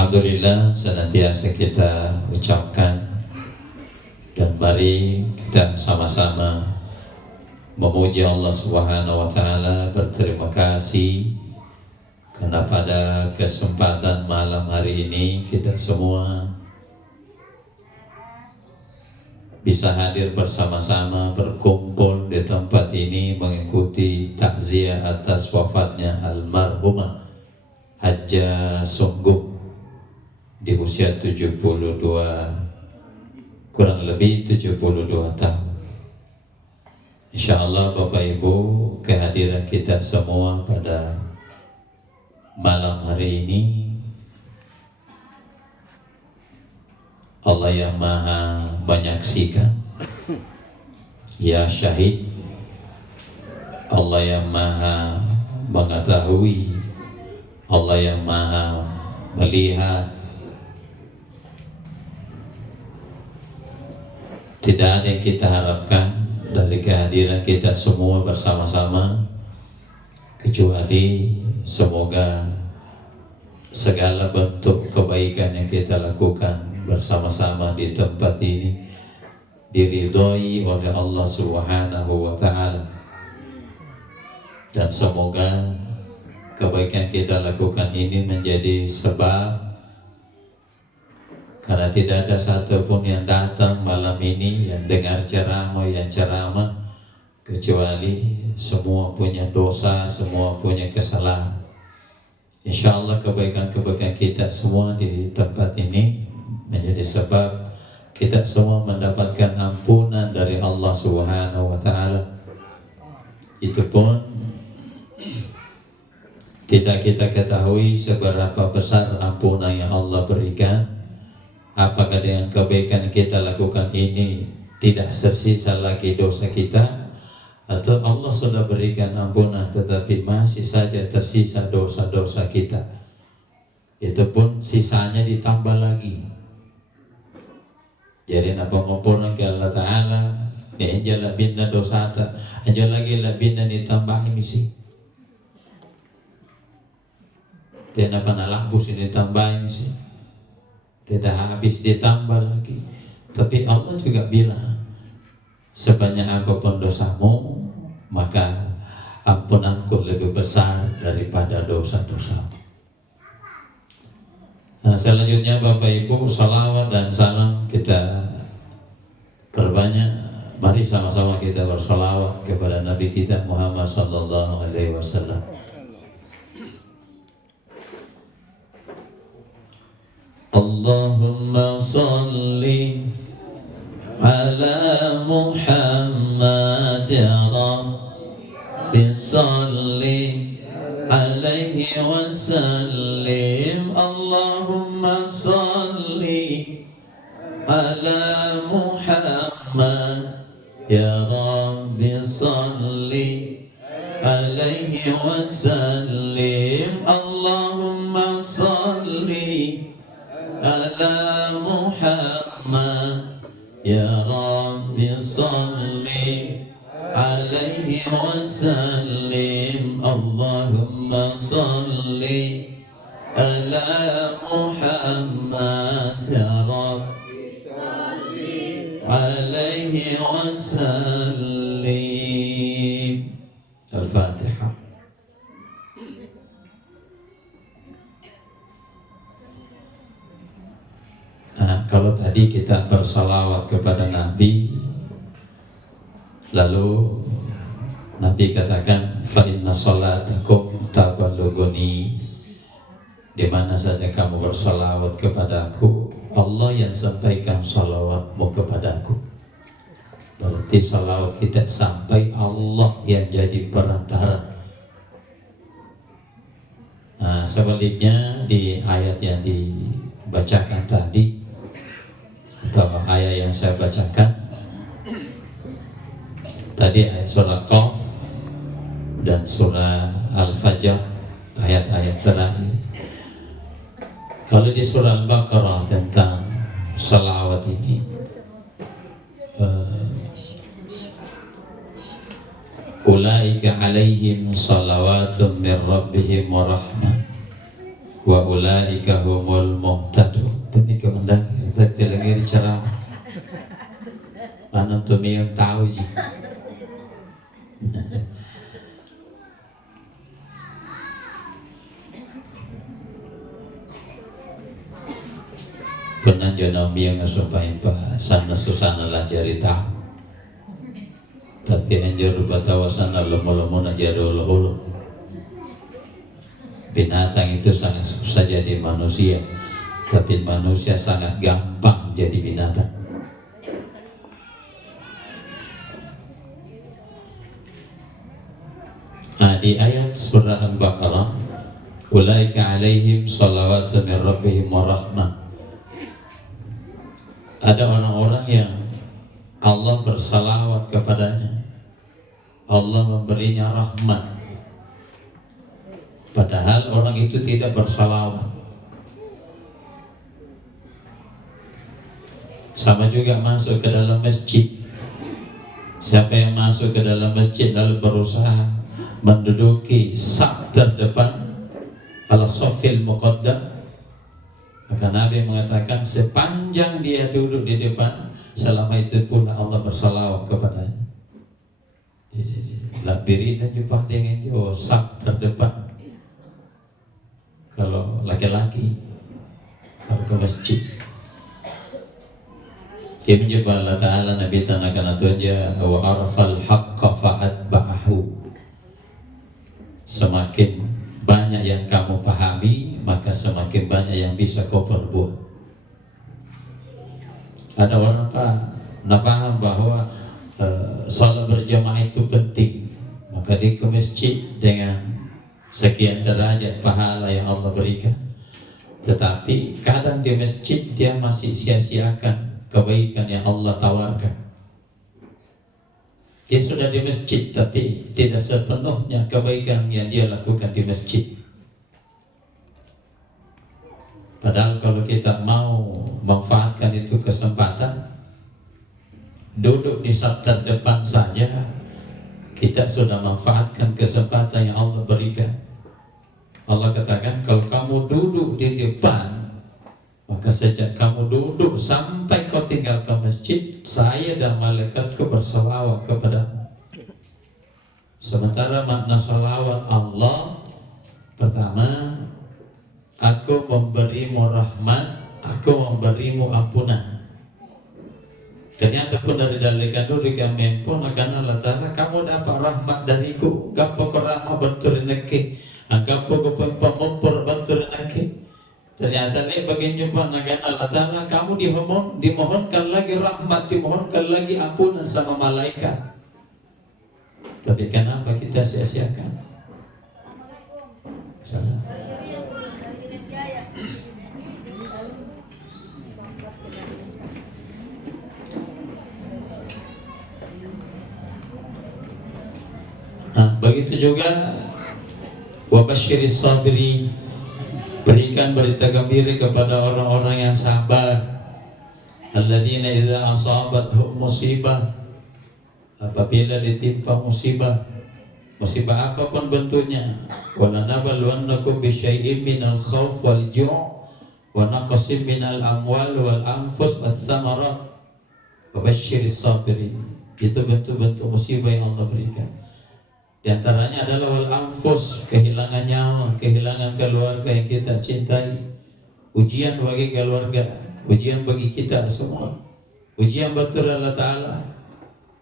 Alhamdulillah senantiasa kita ucapkan dan mari kita sama-sama memuji Allah Subhanahu wa taala, berterima kasih karena pada kesempatan malam hari ini kita semua bisa hadir bersama-sama berkumpul di tempat ini mengikuti takziah atas wafatnya almarhumah Hajjah Sungguh di usia 72, kurang lebih 72 tahun. Insya Allah Bapak Ibu, kehadiran kita semua pada malam hari ini Allah yang maha menyaksikan, ya syahid, Allah yang maha mengetahui, Allah yang maha melihat. Tidak ada yang kita harapkan dari kehadiran kita semua bersama-sama kecuali semoga segala bentuk kebaikan yang kita lakukan bersama-sama di tempat ini diridhoi oleh Allah Subhanahu wa taala, dan semoga kebaikan kita lakukan ini menjadi sebab, karena tidak ada satupun yang datang malam ini yang dengar ceramah kecuali semua punya dosa, semua punya kesalahan. Insya Allah kebaikan-kebaikan kita semua di tempat ini menjadi sebab kita semua mendapatkan ampunan dari Allah Subhanahu wa taala. Itu pun tidak kita ketahui seberapa besar ampunan yang Allah berikan. Apakah dengan kebaikan kita lakukan ini tidak tersisa lagi dosa kita, atau Allah sudah berikan ampunan tetapi masih saja tersisa dosa-dosa kita? Itu pun sisanya ditambah lagi. Jadi napa ngomong ke Allah Ta'ala, dia labinna dosata, aja lagi labinna ditambahin misi. Dia napa nalambus ini tambahin misi. Tidak habis ditambah lagi. Tapi Allah juga bilang, sebanyak apapun dosamu, maka ampunanku lebih besar daripada dosa-dosamu. Nah, selanjutnya Bapak Ibu, salawat dan salam kita perbanyak. Mari sama-sama kita bersalawat kepada Nabi kita Muhammad sallallahu alaihi wasallam. Allahumma salli ala Muhammad ya Rabbi, salli alaihi wasallim. Allahumma salli ala Muhammad ya Rabbi, salli alaihi wasallim. Allahumma salli ala Muhammad ya Rabbi, salli alaihi wasallim. Allahumma salli ala Muhammad ya Rabbi, salli alaihi wasallim. Al-Fatihah. Nah, kalau tadi kita bersalawat kepada Nabi, lalu Nabi katakan, fa inna salatakum taballughuni, di mana saja kamu bersalawat kepadaku, Allah yang sampaikan salawatmu kepadaku. Berarti salawat kita sampai, Allah yang jadi perantara. Nah, sebaliknya di ayat yang dibacakan tadi, atau ayat yang saya bacakan tadi, ayat surah Qaf dan surah Al-Fajr, ayat-ayat terakhir. Kalau di surah Al-Baqarah tentang salawat ini, ulaika alaihim salawatun min rabbihim wa rahmah wa ulaika humul muhtadun. Tapi kemendak tapi lagi ceramah. Mana tuh yang tahu je. Pernah jono yang supaya sana susana lajari tahu. Tapi anjur batawasana lemu-lemu najari ulu-ulu. Binatang itu sangat susah jadi manusia, tapi manusia sangat gampang jadi binatang. Nah, di ayat surah Al-Baqarah, ulaika alaihim salawatu min rabbihim wa rahmah. Ada orang-orang yang Allah bersalawat kepadanya, Allah memberinya rahmat, padahal orang itu tidak bersalawat. Sama juga masuk ke dalam masjid. Siapa yang masuk ke dalam masjid lalu berusaha menduduki saf terdepan ala safil muqaddam, maka Nabi mengatakan sepanjang dia duduk di depan, selama itu pula Allah bersalawat kepadanya. Labiri dan jumpa dengan jo saf terdepan. Kalau laki-laki kalau ke masjid, dia menjumpa Allah Ta'ala. Nabi tanakan aja wa arfal haqqa fa'atba'ahu. Semakin banyak yang kamu pahami, maka semakin banyak yang bisa kau perbuat. Ada orang paham bahwa sholat berjamaah itu penting, maka dia ke masjid dengan sekian derajat pahala yang Allah berikan. Tetapi kadang di masjid dia masih sia-siakan kebaikan yang Allah tawarkan. Dia sudah di masjid tapi tidak sepenuhnya kebaikan yang dia lakukan di masjid. Padahal kalau kita mau manfaatkan itu kesempatan, duduk di saf terdepan saja kita sudah manfaatkan kesempatan yang Allah berikan. Allah katakan, kalau kamu duduk di depan, maka sejak kamu duduk sampai kau tinggalkan masjid, saya dan malaikatku bersalawat kepadamu. Sementara makna salawat Allah, pertama, aku memberimu rahmat, aku memberimu ampunan. Ternyata pun dari dalikan dulu kami pun akan Allah Ta'ala, kamu dapat rahmat dariku, gapo kerama bentur neki, gapo pemupur bentur neki. Ternyata nih bagian jumpa naga Allah Ta'ala, kamu dimohonkan lagi rahmat, dimohonkan lagi ampunan sama malaikat. Tapi kenapa kita sia-siakan? Salah. Nah, begitu juga wabasyiris sabirin, berikan berita gembira kepada orang-orang yang sabar. Alladzina idza asabathum musibah, apabila ditimpa musibah apapun bentuknya, wala nabluwannakum bisyai'in minal khauf wal ju' wa naqsin minal amwal wal anfus was samarat wabasyiris sabirin. Itu bentuk-bentuk musibah yang Allah berikan. Di antaranya adalah wal anfus, kehilangan nyawa, kehilangan keluarga yang kita cintai. Ujian bagi keluarga, ujian bagi kita semua. Ujian betul Allah Ta'ala.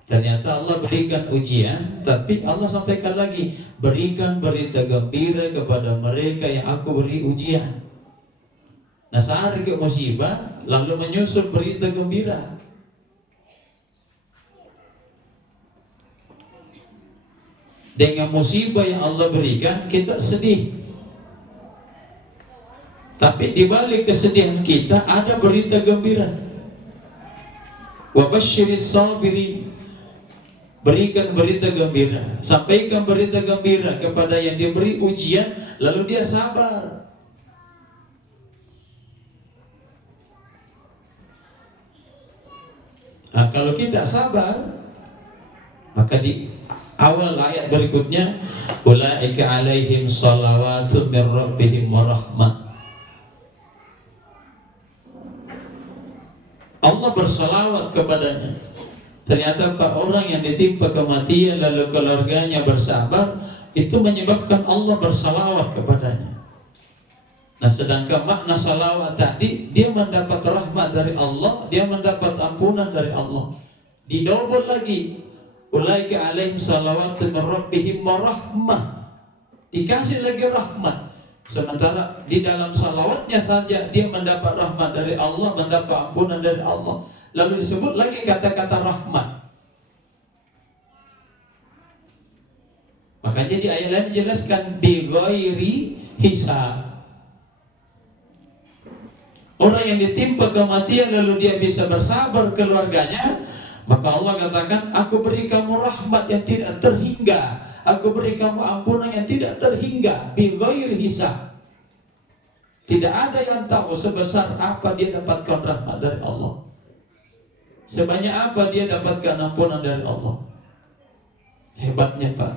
Ternyata Allah berikan ujian, tapi Allah sampaikan lagi, berikan berita gembira kepada mereka yang aku beri ujian. Nah, sehari ke musibah lalu menyusul berita gembira. Dengan musibah yang Allah berikan, kita sedih. Tapi di balik kesedihan kita ada berita gembira. Wabasyiris sabirin, berikan berita gembira, sampaikan berita gembira kepada yang diberi ujian, lalu dia sabar. Nah, kalau kita sabar, maka di awal ayat berikutnya, ulaika alaihim salawatu min rabbihim wa rahmah. Allah bersalawat kepadanya. Ternyata Pak, orang yang ditimpa kematian lalu keluarganya bersabar, itu menyebabkan Allah bersalawat kepadanya. Nah, sedangkan makna salawat tadi, dia mendapat rahmat dari Allah, dia mendapat ampunan dari Allah. Didobel lagi, ulaika alaihim salawatun min rabbihim wa rahmah. Dikasih lagi rahmat. Sementara di dalam salawatnya saja dia mendapat rahmat dari Allah, mendapat ampunan dari Allah. Lalu disebut lagi kata-kata rahmat. Makanya di ayat lain dijelaskan bi ghairi hisab. Orang yang ditimpa kematian lalu dia bisa bersabar keluarganya, maka Allah katakan, aku beri kamu rahmat yang tidak terhingga, aku beri kamu ampunan yang tidak terhingga, bi ghairi hisab. Tidak ada yang tahu sebesar apa dia dapatkan rahmat dari Allah, sebanyak apa dia dapatkan ampunan dari Allah. Hebatnya Pak.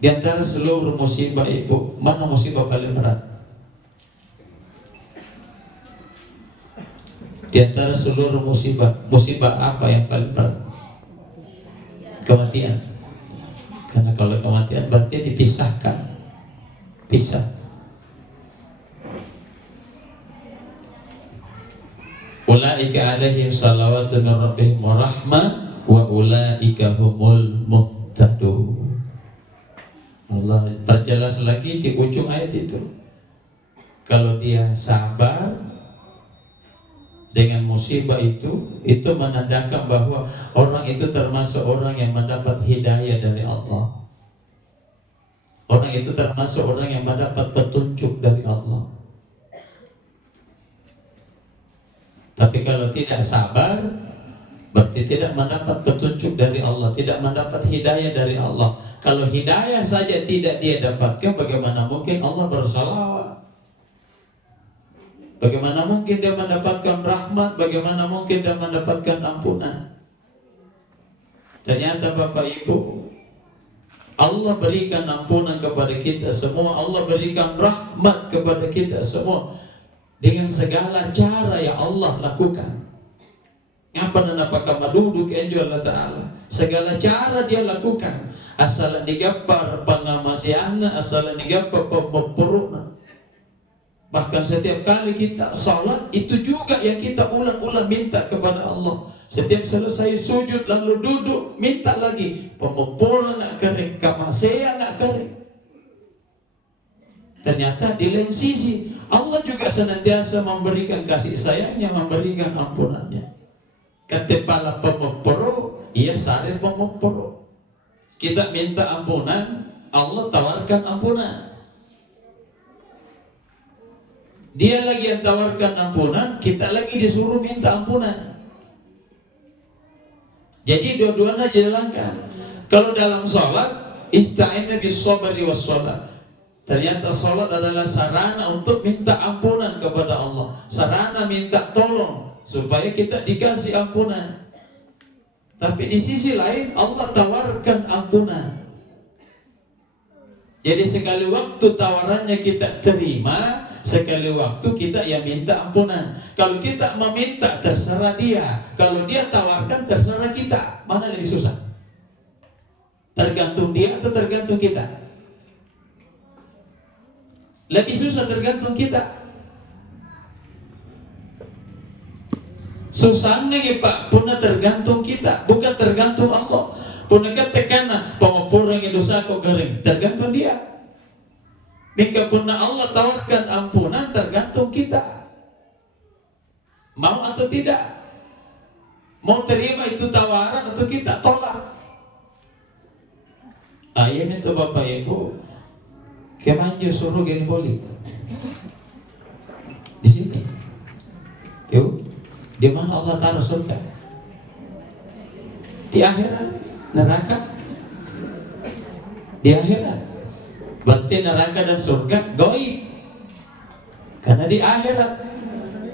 Di antara seluruh musibah Ibu, mana musibah paling berat? Di antara seluruh musibah, musibah apa yang paling berat? Kematian. Karena kalau kematian berarti dipisahkan, pisah. Ulaika alaihim salawatun min rabbihim wa rahmah wa ulaika humul muhtadun. Allah perjelas lagi di ujung ayat itu. Kalau dia sabar dengan musibah itu menandakan bahwa orang itu termasuk orang yang mendapat hidayah dari Allah. Orang itu termasuk orang yang mendapat petunjuk dari Allah. Tapi kalau tidak sabar, berarti tidak mendapat petunjuk dari Allah, tidak mendapat hidayah dari Allah. Kalau hidayah saja tidak dia dapatkan, bagaimana mungkin Allah bersalawat? Bagaimana mungkin dia mendapatkan rahmat? Bagaimana mungkin dia mendapatkan ampunan? Ternyata Bapak Ibu, Allah berikan ampunan kepada kita semua, Allah berikan rahmat kepada kita semua dengan segala cara yang Allah lakukan. Apa nanapaka maduduk enjo Allah Ta'ala, segala cara dia lakukan. Asal digapar pangamasiana, asal digapar pemperukna. Bahkan setiap kali kita salat, itu juga yang kita ulang-ulang minta kepada Allah. Setiap selesai sujud lalu duduk, minta lagi. Pemepura nak kering, kamasea nak kering. Ternyata di lain sisi Allah juga senantiasa memberikan kasih sayangnya, memberikan ampunannya. Ketepala pemepuru, ia sarir pemepuru. Kita minta ampunan, Allah tawarkan ampunan. Dia lagi yang tawarkan ampunan, kita lagi disuruh minta ampunan. Jadi dua-duanya jalankan. Kalau dalam sholat, ista'inna bis sabri was sholat. Ternyata sholat adalah sarana untuk minta ampunan kepada Allah, sarana minta tolong supaya kita dikasih ampunan. Tapi di sisi lain Allah tawarkan ampunan. Jadi sekali waktu tawarannya kita terima, sekali waktu kita yang minta ampunan. Kalau kita meminta terserah dia, kalau dia tawarkan terserah kita. Mana lebih susah? Tergantung dia atau tergantung kita? Lebih susah tergantung kita. Susahnya Pak, punah tergantung kita, bukan tergantung Allah. Punah tekanan, pengepura yang dosa kok kering, tergantung dia. Maka punah Allah tawarkan ampunan, tergantung kita. Mau atau tidak? Mau terima itu tawaran atau kita tolak? Ayam itu Bapak Ibu, kemanju suruh gini boleh. Di sini. Yuk. Di mana Allah taruh surga? Di akhirat, neraka. Di akhirat. Berarti neraka dan surga gaib. Karena di akhirat.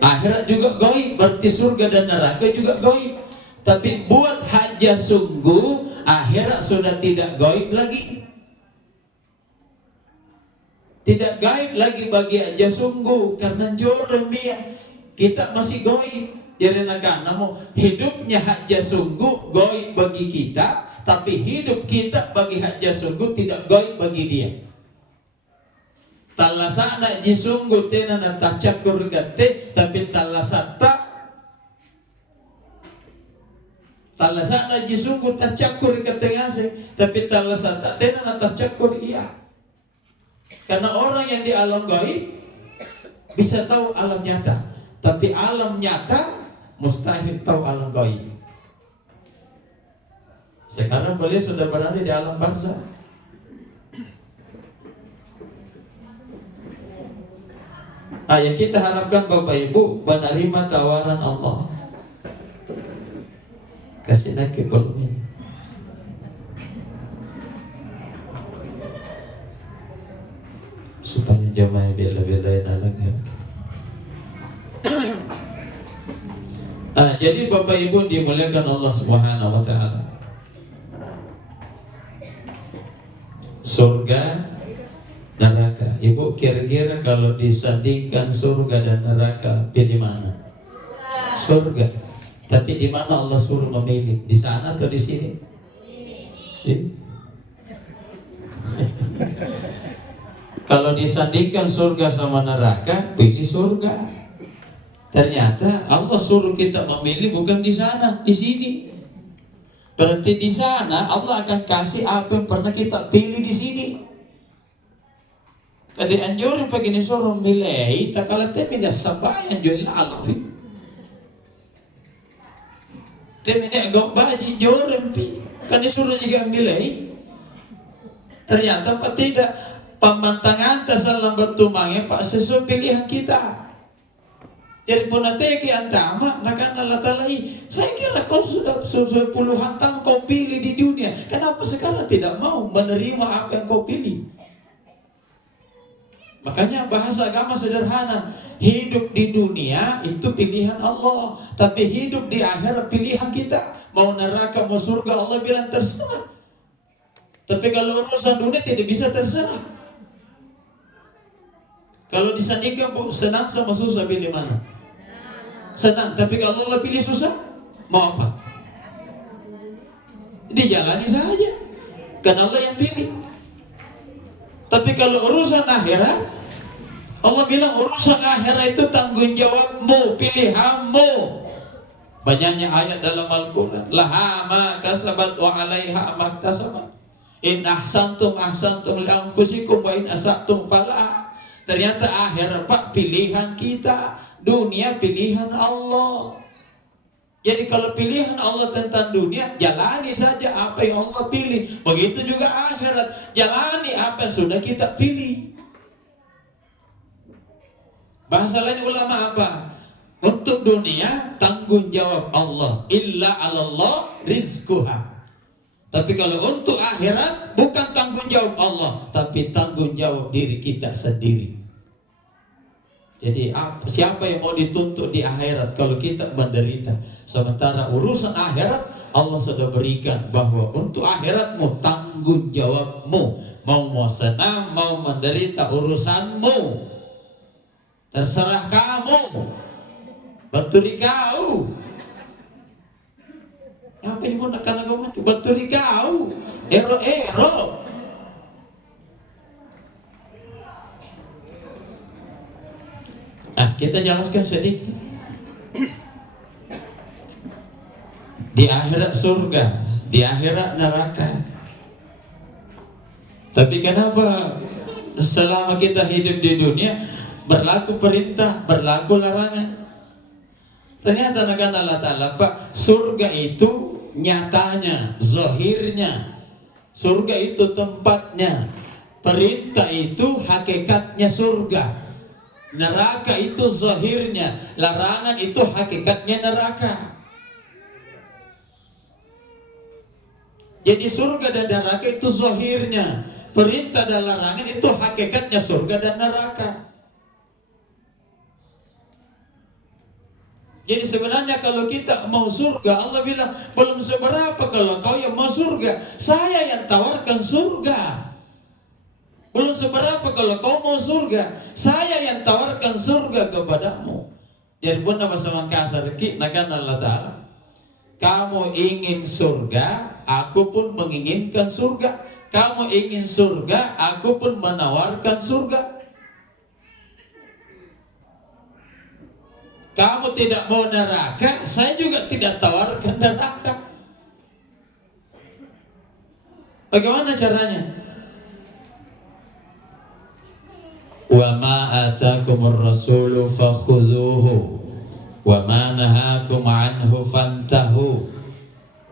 Akhirat juga gaib, berarti surga dan neraka juga gaib. Tapi buat haja sungguh, akhirat sudah tidak gaib lagi. Tidak gaib lagi bagi haja sungguh, karena jodoh dia. Kita masih goib. Jadi nakana hidupnya haja sungguh goib bagi kita, tapi hidup kita bagi haja sungguh tidak goib bagi dia. Talasana jisungguh tena natacakur gate, tapi talasata talasana jisungguh tacakur katengase, tapi talasata tena natacakur iya. Karena orang yang di alam gaib bisa tahu alam nyata, tapi alam nyata mustahil tahu alam gaib. Sekarang beliau sudah berada di alam barzakh. Yang kita harapkan Bapak Ibu menerima tawaran Allah. Kasih lagi belum? Supaya jamaah bela-belain anaknya. Jadi Bapak Ibu dimuliakan Allah Subhanahu wa taala. Surga, neraka. Ibu kira-kira kalau disandingkan surga dan neraka, pilih mana? Surga. Tapi di mana Allah suruh memilih? Di sana atau di sini? Kalau disandingkan surga sama neraka, pilih surga. Ternyata Allah suruh kita memilih bukan di sana, di sini. Berarti di sana Allah akan kasih apa yang pernah kita pilih di sini. Tadi anjurin pagini suruh milih, tak kalah tidak sampai anjurin Allah. Tapi ini agak baji joren pi, kan disuruh juga milih. Ternyata apa tidak, pemantangan tasalam bertumangnya pak sesuai pilihan kita. Jadi punateki antama nakan Allah talai. Saya kira kau sudah puluhan tahun kau pilih di dunia. Kenapa sekarang tidak mau menerima apa yang kau pilih? Makanya bahasa agama sederhana. Hidup di dunia itu pilihan Allah, tapi hidup di akhirat pilihan kita. Mau neraka mau surga Allah bilang terserah. Tapi kalau urusan dunia tidak bisa terserah. Kalau disandingkan senang sama susah, pilih mana? Senang, tapi kalau Allah pilih susah, mau apa? Dijalani saja, karena Allah yang pilih. Tapi kalau urusan akhirat, Allah bilang urusan akhirat itu tanggung jawabmu, pilihanmu. Banyaknya ayat dalam Al-Quran. Laha ma kasabat wa alaiha ma kasabat. In ahsantum ahsantum li anfusikum wa in asatum falah. Ternyata akhirat pak pilihan kita. Dunia pilihan Allah. Jadi kalau pilihan Allah tentang dunia, jalani saja apa yang Allah pilih. Begitu juga akhirat, jalani apa yang sudah kita pilih. Bahasa lain ulama apa? Untuk dunia tanggung jawab Allah, illa 'alallah rizquha. Tapi kalau untuk akhirat bukan tanggung jawab Allah, tapi tanggung jawab diri kita sendiri. Jadi siapa yang mau dituntut di akhirat kalau kita menderita? Sementara urusan akhirat Allah sudah berikan bahwa untuk akhiratmu tanggung jawabmu. Mau senang, mau menderita urusanmu. Terserah kamu. Baturi kau. Apa yang mau nak baturi kau? Ero. Kita jelaskan sedikit. Di akhirat surga, di akhirat neraka. Tapi kenapa selama kita hidup di dunia berlaku perintah, berlaku larangan? Ternyata negara Allah Ta'ala Pak, surga itu nyatanya, zahirnya. Surga itu tempatnya. Perintah itu hakikatnya surga. Neraka itu zahirnya, larangan itu hakikatnya neraka. Jadi surga dan neraka itu zahirnya, perintah dan larangan itu hakikatnya surga dan neraka. Jadi sebenarnya kalau kita mau surga, Allah bilang belum seberapa kalau kau yang mau surga, saya yang tawarkan surga. Belum seberapa kalau kau mau surga, saya yang tawarkan surga kepadamu. Jadi pun bahasa Makassar ki nakan Allah Ta'ala, kamu ingin surga, aku pun menginginkan surga. Kamu ingin surga, aku pun menawarkan surga. Kamu tidak mau neraka, saya juga tidak tawarkan neraka. Bagaimana caranya? Wa ma atakumur rasulu fakhudhuhu wa ma nahakum anhu fantahu,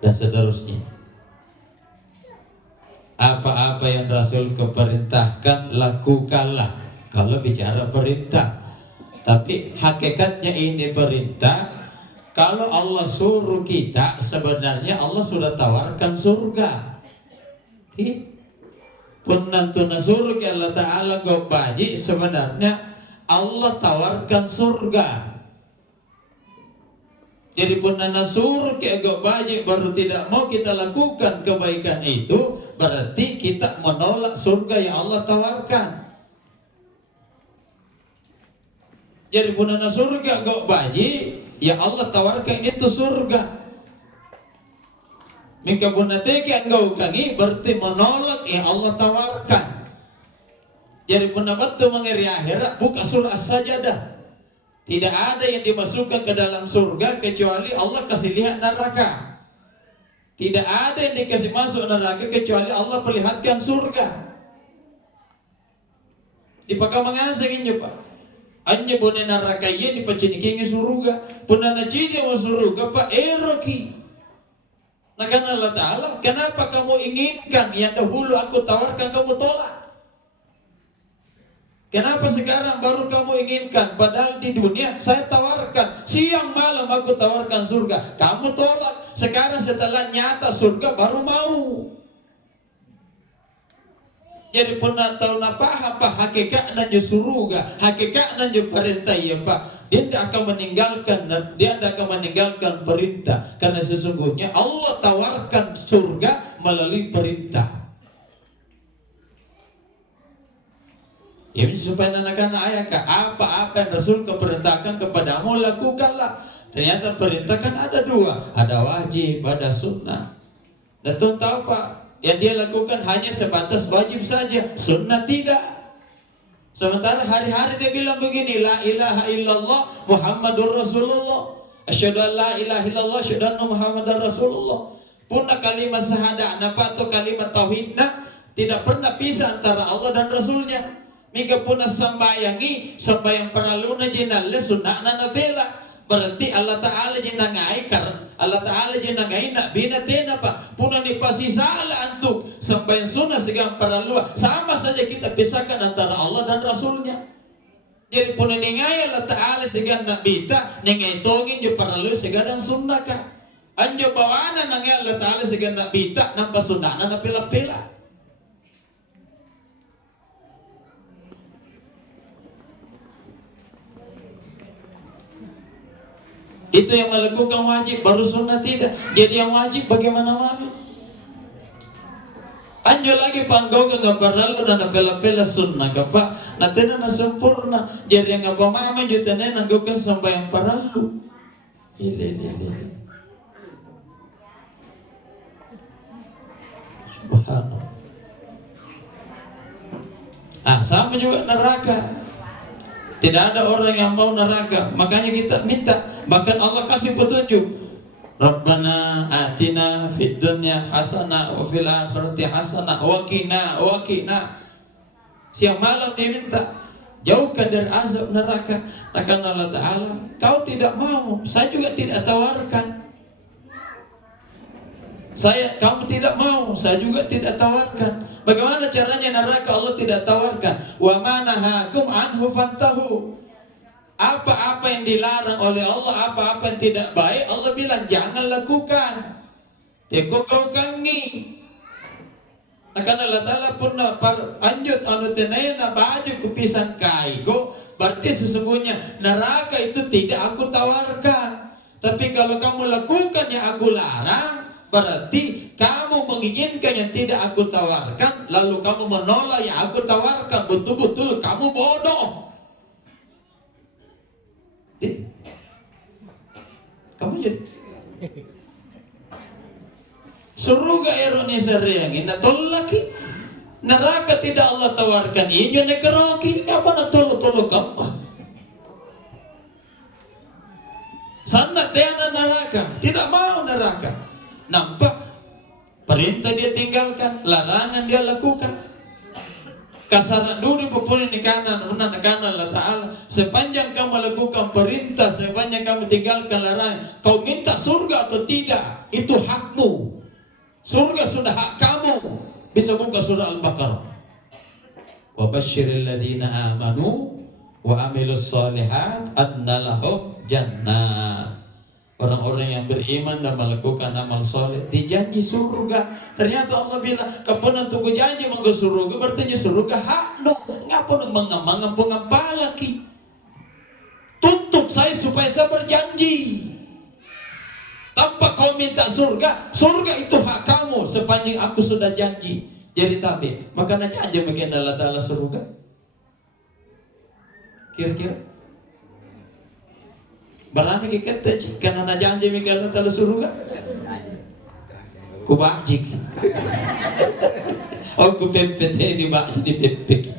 dan seterusnya. Apa-apa yang Rasul keperintahkan lakukanlah. Kalau bicara perintah, tapi hakikatnya ini perintah. Kalau Allah suruh kita, sebenarnya Allah sudah tawarkan surga. Penantuna surga Allah Ta'ala gobaji, sebenarnya Allah tawarkan surga. Jadi punana suruh ke gobaji baru tidak mau kita lakukan kebaikan itu, berarti kita menolak surga yang Allah tawarkan. Jadi punana surga gobaji yang Allah tawarkan itu surga. Mika punateke engkau kangi berarti menolak yang Allah tawarkan. Jadi punabat tu mengeri akhirat buka surah As-Sajdah. Tidak ada yang dimasukkan ke dalam surga kecuali Allah kasih lihat neraka. Tidak ada yang dikasih masuk neraka kecuali Allah perlihatkan surga. Dipaka mengasing inyo pak. Anya bone neraka iya dipacinikingi surga. Punana cini wa surga pak eroki. Nah karena Allah Ta'ala, kenapa kamu inginkan yang dahulu aku tawarkan kamu tolak? Kenapa sekarang baru kamu inginkan? Padahal di dunia saya tawarkan, siang malam aku tawarkan surga, kamu tolak. Sekarang setelah nyata surga baru mau. Jadi pernah tahu apa hakikat dan surga, hakikat dan perintah ya Pak. Dia tidak akan meninggalkan perintah, karena sesungguhnya Allah tawarkan surga melalui perintah. Ya supaya anak-anak ayah apa-apa yang Rasul keperintahkan kepadamu lakukanlah. Ternyata perintah kan ada dua, ada wajib, ada sunnah. Dan tuh tahu Pak, yang dia lakukan hanya sebatas wajib saja, sunnah tidak. Sementara hari-hari dia bilang begini, la ilaha illallah Muhammadur Rasulullah, asyhadu an la ilaha illallah, asyhadu anna Muhammadar Rasulullah. Punna kalimat syahadatna atau kalimat tauhidna tidak pernah pisah antara Allah dan Rasulnya. Mika punna sambayangi sambayang paraluna jinalle sunnahna nabela. Berarti Allah Ta'ala jinangai karena Allah Ta'ala jinangai nak bina tena pak punah dipasi salah antuk sampai sunnah segam paralua sama saja kita pisahkan antara Allah dan Rasulnya. Jadi punah ningai Allah Ta'ala segam nak bita ningai tongin jo paralu segadang sunnah ka anjo bawana nangai Allah Ta'ala segam nak bita nampa sunnahna na pila-pila. Itu yang melakukan wajib, baru sunnah tidak. Jadi yang wajib bagaimana mami? Anjo lagi panggau ke ngaparalu na napela-pela sunnah kapa. Natena na sempurna. Jadi yang ngapa mama jutane nanggukan sambayang paralu. Ile. Subhanallah. Sama juga neraka. Tidak ada orang yang mau neraka, makanya kita minta. Bahkan Allah kasih petunjuk. Rabbana atina fid dunya hasanah wa fil akhirati hasanah wa qina. Siang malam diminta jauhkan dari azab neraka. Akan Allah Ta'ala, kau tidak mau, saya juga tidak tawarkan. Kamu tidak mau, saya juga tidak tawarkan. Bagaimana caranya neraka Allah tidak tawarkan? Wa ma nahakum anhu fantahu. Apa-apa yang dilarang oleh Allah, apa-apa yang tidak baik, Allah bilang jangan lakukan. Teko kau kangi. Akan Allah Ta'ala pun anjut anu tenena baju kupisan kaiko, berarti sesungguhnya neraka itu tidak aku tawarkan. Tapi kalau kamu lakukan yang aku larang, berarti kamu menginginkan yang tidak aku tawarkan, lalu kamu menolak yang aku tawarkan. Betul-betul kamu bodoh. Surga eroni seriangin na tolaki. Neraka tidak Allah tawarkan inyo nekeroki. Apa na tolo-tolo kamu? Sana tiada neraka, tidak mau neraka. Nampak? Perintah dia tinggalkan, larangan dia lakukan. Kasaran duri populi ni kanan, una na kanan Allah Ta'ala. Sepanjang kamu lakukan perintah, sepanjang kamu tinggalkan larangan, kau minta surga atau tidak, itu hakmu. Surga sudah hak kamu. Bisa buka surah Al-Baqarah. Wa basyiril ladzina amanu wa amilus solihat anna lahum jannah. Orang-orang yang beriman dan melakukan amal soleh dijanji surga. Ternyata Allah bilang, kapan tuku janji mangga surga, berarti surga hak no. Ngapa no mengamang-amang palaki? Tuntut saya supaya saya berjanji. Tanpa kau minta surga, surga itu hak kamu sepanjang aku sudah janji. Jadi tapi, makanya janji bikin Allah Ta'ala surga. Kira-kira berani kita karena na janji mikal na tala surga. Ku bajik. Oh ku pepet di bajik di pepek.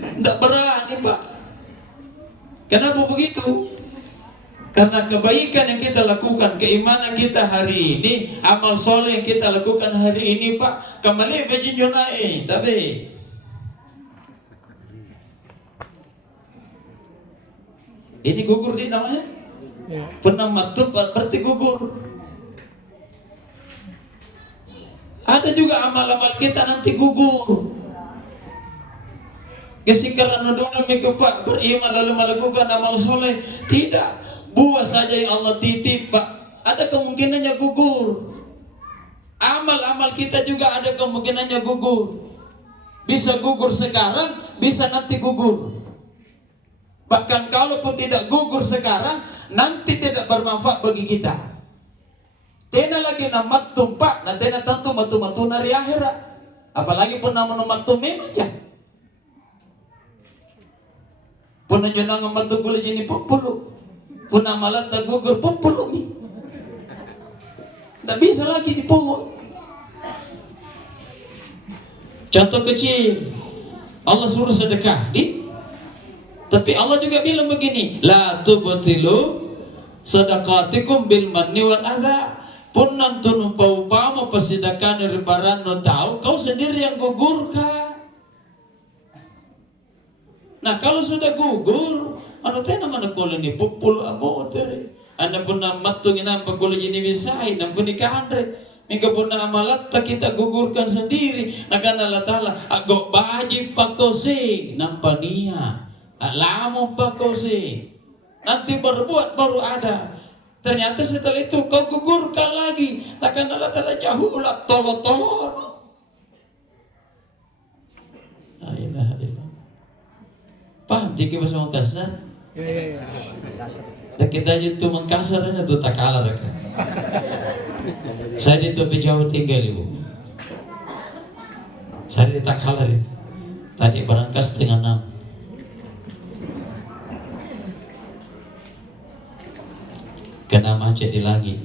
Tidak berani Pak. Kenapa begitu? Karena kebaikan yang kita lakukan, keimanan kita hari ini, amal soleh yang kita lakukan hari ini Pak, kembali bajin yunai, tapi ini gugur di namanya? Ya. Pernah matut berarti gugur. Ada juga amal-amal kita nanti gugur. Kesikaran dulu mereka Pak beriman lalu melakukan amal soleh. Tidak, buah saja yang Allah titip Pak. Ada kemungkinannya gugur. Amal-amal kita juga ada kemungkinannya gugur. Bisa gugur sekarang, bisa nanti gugur. Bahkan kalaupun tidak gugur sekarang, nanti tidak bermanfaat bagi kita. Tena lagi namat tumpak, nanti tentu matu-matu nari akhirat. Apalagi pun nama matum memang ya. Pun aja nang matu kulit ini pupulu, pun amalan tak gugur pupulu ni. Tak bisa lagi dipungut. Contoh kecil, Allah suruh sedekah di. Tapi Allah juga bilang begini, la tubtilu sadaqatikum bil manni wal adha. Pun nantun umpama pasidakkan ribaran no tahu kau sendiri yang gugurkan. Nah kalau sudah gugur, ano tayo naman nakulan ni pupul amo tere. Anda pun namatungin ang pagkulan ini bisahin, ang punikahan rin. Mingga pun na amalat kita gugurkan sendiri. Nakanala tala, agok baji pakosing nampania. Lama pak kau sih, nanti berbuat baru ada. Ternyata setelah itu kau gugurkan lagi. Akan Allah Ta'ala jauh lah tolong. Ayolah. Paham jika bahasa Makassar? Ya. Kita aja tuh Makassar itu tak kalah kan. Saya di tepi jauh tinggal ibu. Saya di tak kalah itu. Tadi berangkat setengah 6. Kena macet di lagi.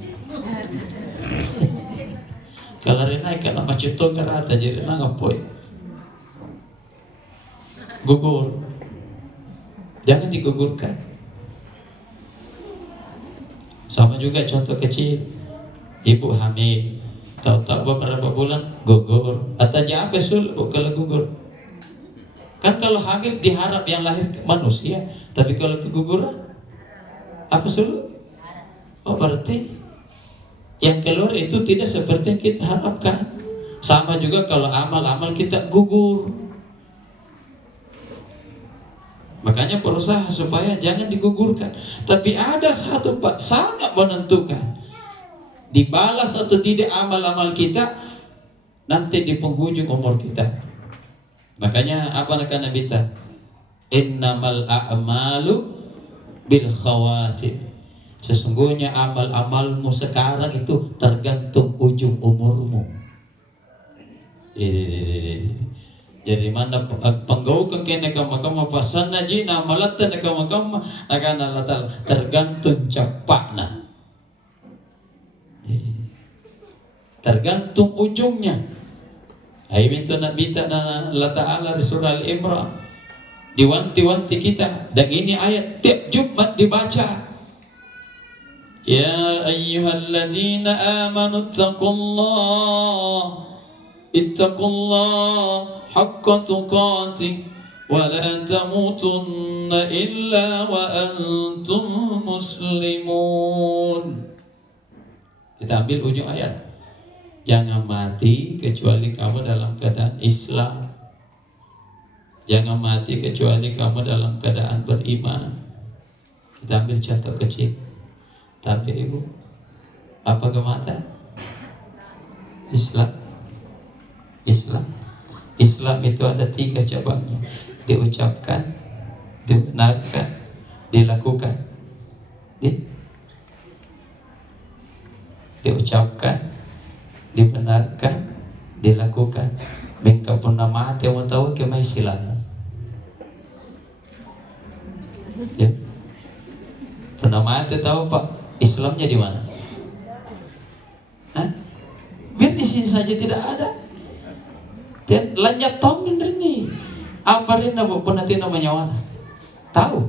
Kalau naik kena macet tuh kerata jadi ngapoy. Gugur. Jangan digugurkan. Sama juga contoh kecil. Ibu hamil, tahu-tahu beberapa bulan gugur. Atau apa sul kalau gugur? Kan kalau hamil diharap yang lahir manusia, tapi kalau keguguran apa sul? Oh berarti yang keluar itu tidak seperti yang kita harapkan. Sama juga kalau amal-amal kita gugur. Makanya berusaha supaya jangan digugurkan. Tapi ada satu Pak sangat menentukan. Dibalas atau tidak amal-amal kita nanti di penghujung umur kita. Makanya apa kata Nabi kita? Innamal a'malu bil khawatim. Sesungguhnya amal-amalmu sekarang itu tergantung ujung umurmu. Jadi mana penggau kena kama pasan naji na malatan kama akan Allah Ta'ala tergantung cepatna. tergantung ujungnya. Ayat itu Nabi Allah Ta'ala di surah Al-Imran diwanti-wanti kita, dan ini ayat tiap Jumat dibaca. Ya ayyuhalladzina amanu ittaqullah haqqa tuqatih wa la tamutunna illa wa antum muslimun. Kita ambil ujung ayat. Jangan mati kecuali kamu dalam keadaan Islam. Jangan mati kecuali kamu dalam keadaan beriman. Kita ambil contoh kecil. Tapi ibu, apa kematian? Islam. Islam itu ada 3 cabangnya. Diucapkan, dibenarkan, dilakukan. Diucapkan, dibenarkan, dilakukan. Mingka pernah mati mau tahu ke Islam. Ya. Pernah mati tahu Pak Islamnya di mana? Hah? Biar di sini saja tidak ada. Dan lanjut tahu ini. Apa rina bu penanti namanya mana? Tahu?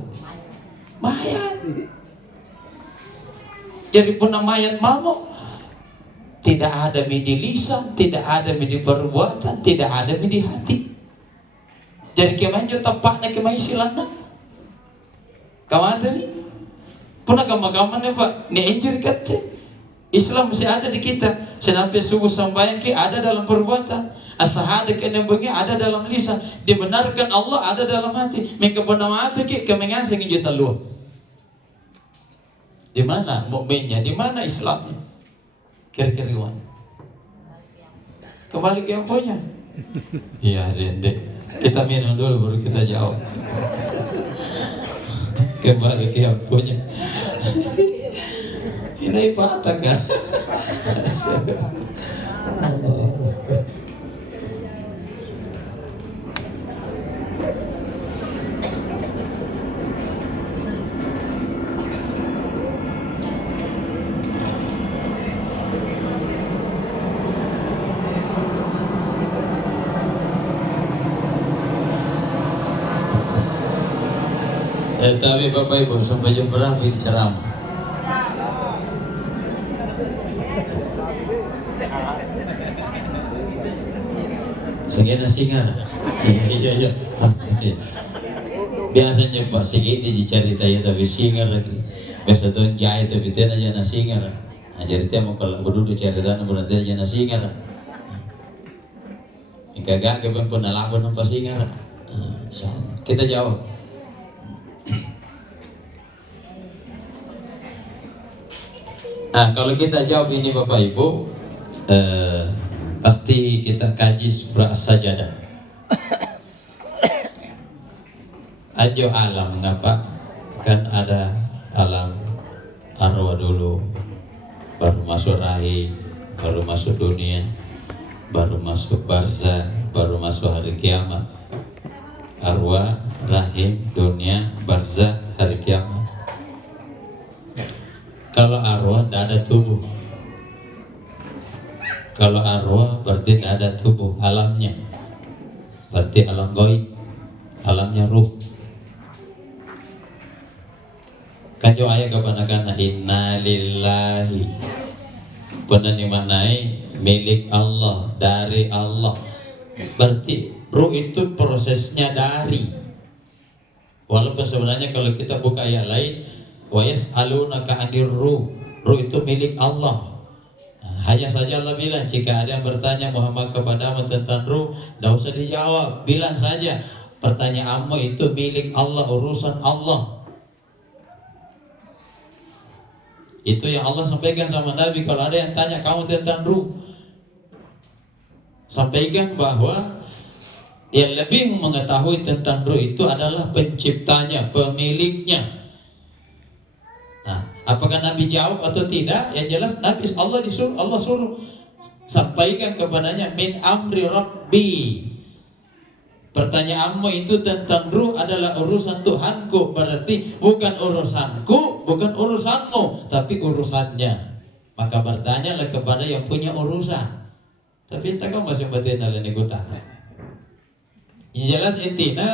Mayat. Jadi pernah mayat mamuk. Tidak ada di lisan, tidak ada di perbuatan, tidak ada di hati. Jadi kemanjo tepatnya kemai silana. Kawan tadi, pernah kaman-kaman ya Pak, ni injil kata Islam masih ada di kita. Sampai subuh sampai ki ada dalam perbuatan. Asahada kena bengi ada dalam lisan. Dibenarkan Allah ada dalam hati. Mereka pernah mati ki kemengasih juta luar. Di mana mukminnya? Di mana Islamnya? Kira-kira gimana? Kembali ke yang punya. Iya, Dendek. Kita minum dulu baru kita jawab. Kembali ke yang punya. Ini patah kan? Tapi Bapak Ibu sampai jam berapa ini ceramah? Segini singa. Iya. Biasanya Pak segini diceritanya tapi singa lagi. Biasa tuh jahit tapi tena aja singa. Nah jadi dia mau kalau dulu ceritanya berarti aja singa. Kagak kepen pun lawan apa singa. Kita jawab. Nah kalau kita jawab ini Bapak Ibu, pasti kita kaji surah As-Sajdah. Ajo alam, mengapa? Kan ada alam arwah dulu, baru masuk rahim, baru masuk dunia, baru masuk barzah, baru masuk hari kiamat. Arwah, rahim, dunia, barzah, hari kiamat. Kalau arwah tidak ada tubuh. Kalau arwah berarti tidak ada tubuh, alamnya. Berarti alam gaib, alamnya ruh. Kan jo ayat kepada inna lillahi. Benar dimaknai milik Allah, dari Allah. Berarti ruh itu prosesnya dari. Walaupun sebenarnya kalau kita buka ayat lain, wa yas'alunaka 'anir ruh. Ruh itu milik Allah. Nah, hanya saja Allah bilang jika ada yang bertanya Muhammad kepadamu tentang ruh, tidak usah dijawab, bilang saja pertanyaanmu itu milik Allah, urusan Allah. Itu yang Allah sampaikan sama Nabi. Kalau ada yang tanya kamu tentang ruh, sampaikan bahwa yang lebih mengetahui tentang ruh itu adalah penciptanya, pemiliknya. Nah, apakah Nabi jawab atau tidak? Yang jelas Nabi Allah suruh sampaikan kepadanya min amri rabbi. Pertanyaanmu itu tentang ruh adalah urusan Tuhanku. Berarti bukan urusanku, bukan urusanmu, tapi urusannya. maka bertanyalah kepada yang punya urusan. Tapi entah kau masih batin dalam negota. Yang jelas intinya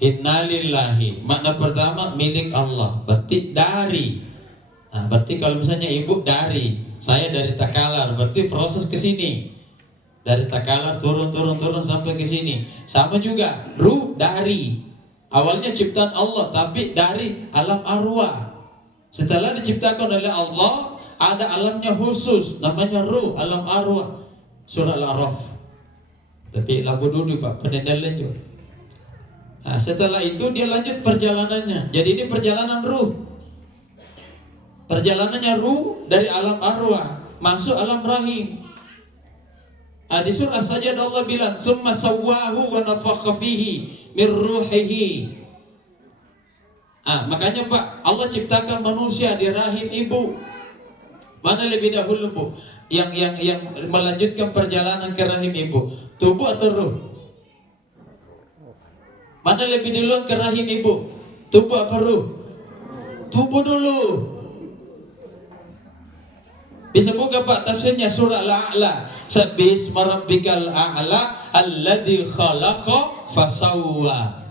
innalillahi, makna pertama milik Allah, berarti dari. Nah, berarti kalau misalnya ibu dari, saya dari Takalar, berarti proses ke sini. Dari Takalar turun sampai ke sini. Sama juga ruh dari. Awalnya ciptaan Allah, tapi dari alam arwah. Setelah diciptakan oleh Allah, ada alamnya khusus, namanya ruh, alam arwah. Surah Al-A'raf. Tapi lagu dulu Pak, penendal lanjut. Nah, setelah itu dia lanjut perjalanannya. Jadi ini perjalanan ruh. Perjalanannya ruh dari alam arwah masuk alam rahim. Nah, di surah saja Allah bilang, "Summa sawwahu wa nafakha fihi min ruhihi." Makanya Pak, Allah ciptakan manusia di rahim ibu. Mana lebih dahulu Bu? Yang melanjutkan perjalanan ke rahim ibu, tubuh atau ruh? Mana lebih duluan ke rahim ibu? Tubuh apa ruh? Tubuh dulu. Bisa buka Pak tafsirnya surah Al-A'la. Sabbisma rabbikal a'la alladzi khalaqa fasawwa.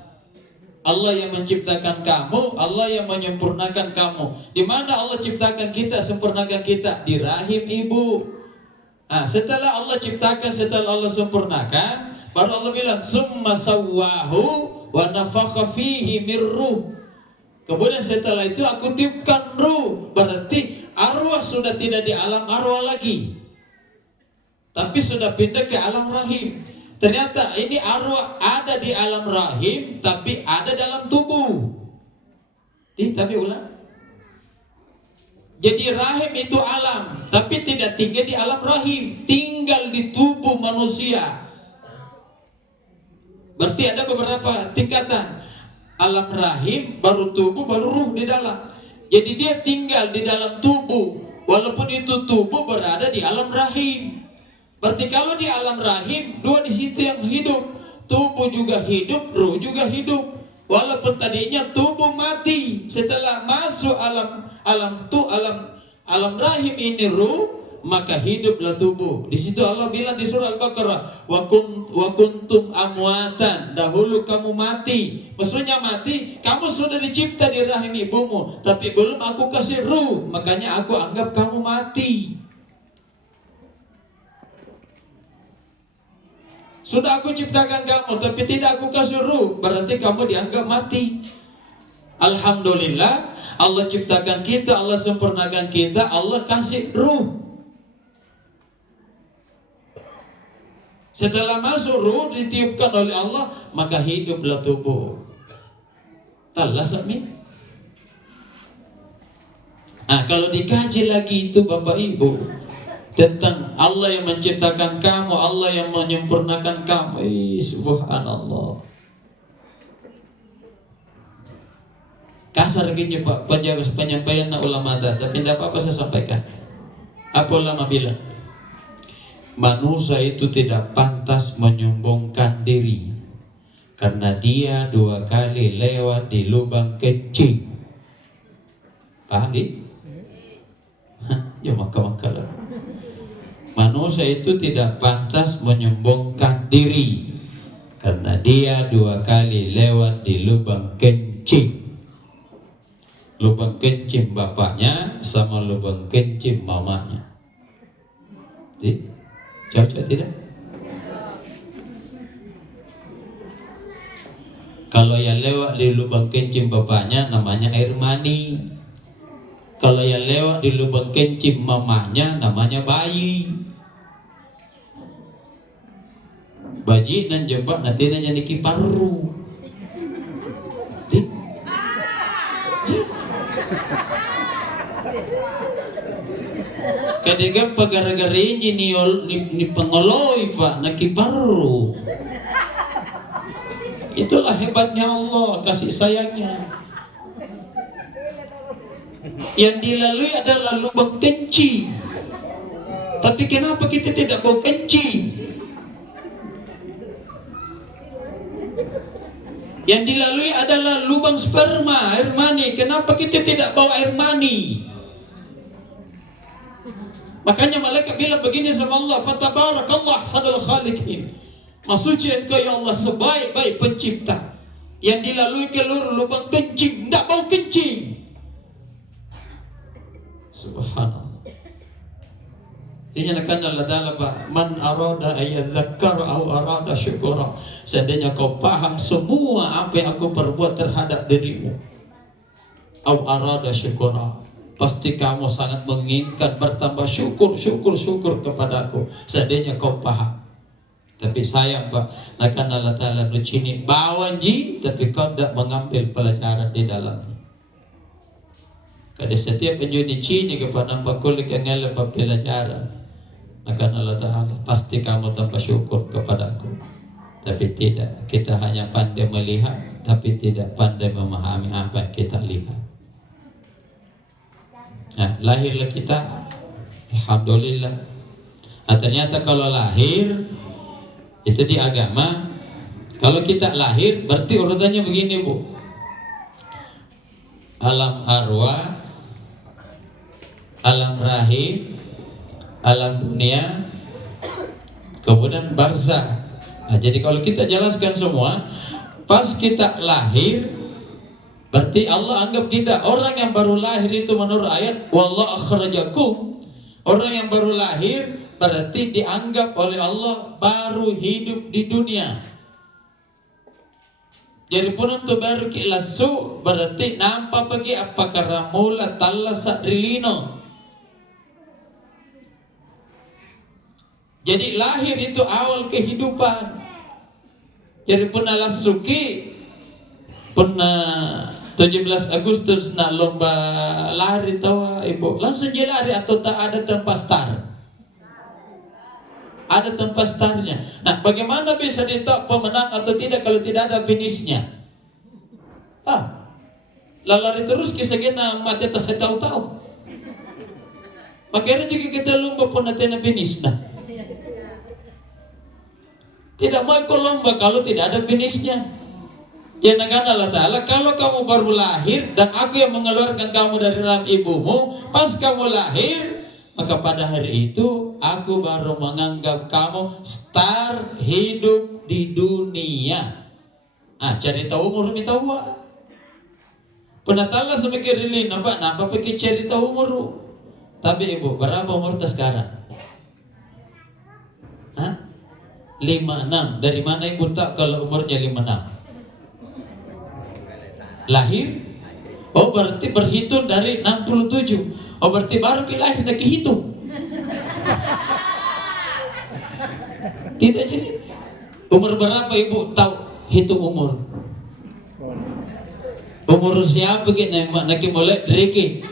Allah yang menciptakan kamu, Allah yang menyempurnakan kamu. Di mana Allah ciptakan kita, sempurnakan kita? Di rahim ibu. Nah, setelah Allah ciptakan, setelah Allah sempurnakan, baru Allah bilang summa sawwahu wa nafakha fihi mir ruh. Kemudian setelah itu aku tiupkan ruh. Berarti arwah sudah tidak di alam arwah lagi, tapi sudah pindah ke alam rahim. Ternyata ini arwah ada di alam rahim, tapi ada dalam tubuh. Tapi ulang. Jadi rahim itu alam, tapi tidak tinggal di alam rahim, tinggal di tubuh manusia. Berarti ada beberapa tingkatan. Alam rahim, baru tubuh, baru ruh di dalam. Jadi dia tinggal di dalam tubuh, walaupun itu tubuh berada di alam rahim. Berarti kalau di alam rahim, dua di situ yang hidup, tubuh juga hidup, ruh juga hidup. Walaupun tadinya tubuh mati, setelah masuk alam rahim ini ruh, maka hiduplah tubuh. Di situ Allah bilang di surah Al-Baqarah, wa kuntum amwatan, dahulu kamu mati. Maksudnya mati, kamu sudah dicipta di rahim ibumu, tapi belum aku kasih ruh, makanya aku anggap kamu mati. Sudah aku ciptakan kamu, tapi tidak aku kasih ruh, berarti kamu dianggap mati. Alhamdulillah, Allah ciptakan kita, Allah sempurnakan kita, Allah kasih ruh. Setelah masuk ruh ditiupkan oleh Allah, maka hiduplah tubuh. Talas amin. Nah, kalau dikaji lagi itu Bapak Ibu tentang Allah yang menciptakan kamu, Allah yang menyempurnakan kamu. Subhanallah. Kasar gini Pak penyampaian ulama tadi, tapi tidak apa-apa saya sampaikan. Apa ulama bilang? Manusia itu tidak pantas menyombongkan diri karena dia 2 kali lewat di lubang kecil. Paham di? Ya maka lah. Manusia itu tidak pantas menyombongkan diri karena dia 2 kali lewat di lubang kencing. Lubang kencing bapaknya sama lubang kencing mamanya. Cocok tidak? Kalau yang lewat di lubang kencing bapaknya namanya air mani. Kalau yang lewat di lubang kencing mamanya namanya bayi. Baji dan jebak nanti nanya di kiparu. Kadang pagara-gara ini ni pengoloi Pak na kiparu. Itulah hebatnya Allah, kasih sayangnya. Yang dilalui adalah lubang kencing. Tapi kenapa kita tidak bau kencing? Yang dilalui adalah lubang sperma, air mani. Kenapa kita tidak bau air mani? Makanya malaikat bilang begini sama Allah, fatabarakallah ahsanul khaliqin. Masuci engkau ya Allah sebaik-baik pencipta. Yang dilalui kelur lubang kencing, tidak mau kencing. Subhanallah. Ini kan Allah Ta'ala, man arada ayadzakara au arada syukura. Seandainya kau paham semua apa yang aku perbuat terhadap dirimu, au arada syukura, pasti kamu sangat menginginkan bertambah syukur kepadaku. Seandainya kau paham. Tapi sayang Pak, akan Allah Ta'ala nucini bawanji, tapi kau tidak mengambil pelajaran di dalamnya. Kada setiap penjudi cini kepada nampak kulit yang lepas pelajaran. Akan Allah Ta'ala, pasti kamu tanpa syukur kepadaku. Tapi tidak, kita hanya pandai melihat, tapi tidak pandai memahami apa yang kita lihat. Nah, lahirlah kita, alhamdulillah. Nah, ternyata kalau lahir itu di agama, kalau kita lahir berarti urutannya begini Bu. Alam arwah, alam rahim, alam dunia, kemudian barzah. Nah, jadi kalau kita jelaskan semua, pas kita lahir berarti Allah anggap kita orang yang baru lahir itu menurut ayat wallahu akhrajakum. Orang yang baru lahir berarti dianggap oleh Allah baru hidup di dunia. Jadi pun untuk baru kilasu berarti nampak bagi apakah ramula talla sadrilino. Jadi lahir itu awal kehidupan. Jadi pernah lasuki, pernah 17 Agustus nak lomba lari tahu ibu, langsung je lari atau tak ada tempat start? Ada tempat startnya. Nah, bagaimana bisa ditahu pemenang atau tidak kalau tidak ada finishnya? Lari terus kisahnya mati tak saya tahu-tahu. Makanya juga kita lomba pun nanti finish nah. Tidak mau ikut lomba kalau tidak ada finishnya. Ya nakan Allah Ta'ala, kalau kamu baru lahir dan aku yang mengeluarkan kamu dari rahim ibumu, pas kamu lahir, maka pada hari itu aku baru menganggap kamu start hidup di dunia. Cari tahu umur minta uang. Pernah tala semikir ini, nampak pergi cari tahu umur. Tapi ibu, berapa umur sekarang? 56. Dari mana ibu tak kalau umurnya 56? Lahir? Oh berarti berhitung dari 67. Oh berarti baru lahir dah hitung. Tidak jadi. Umur berapa ibu tahu hitung umur? Umur siapa gini nak mulai driki?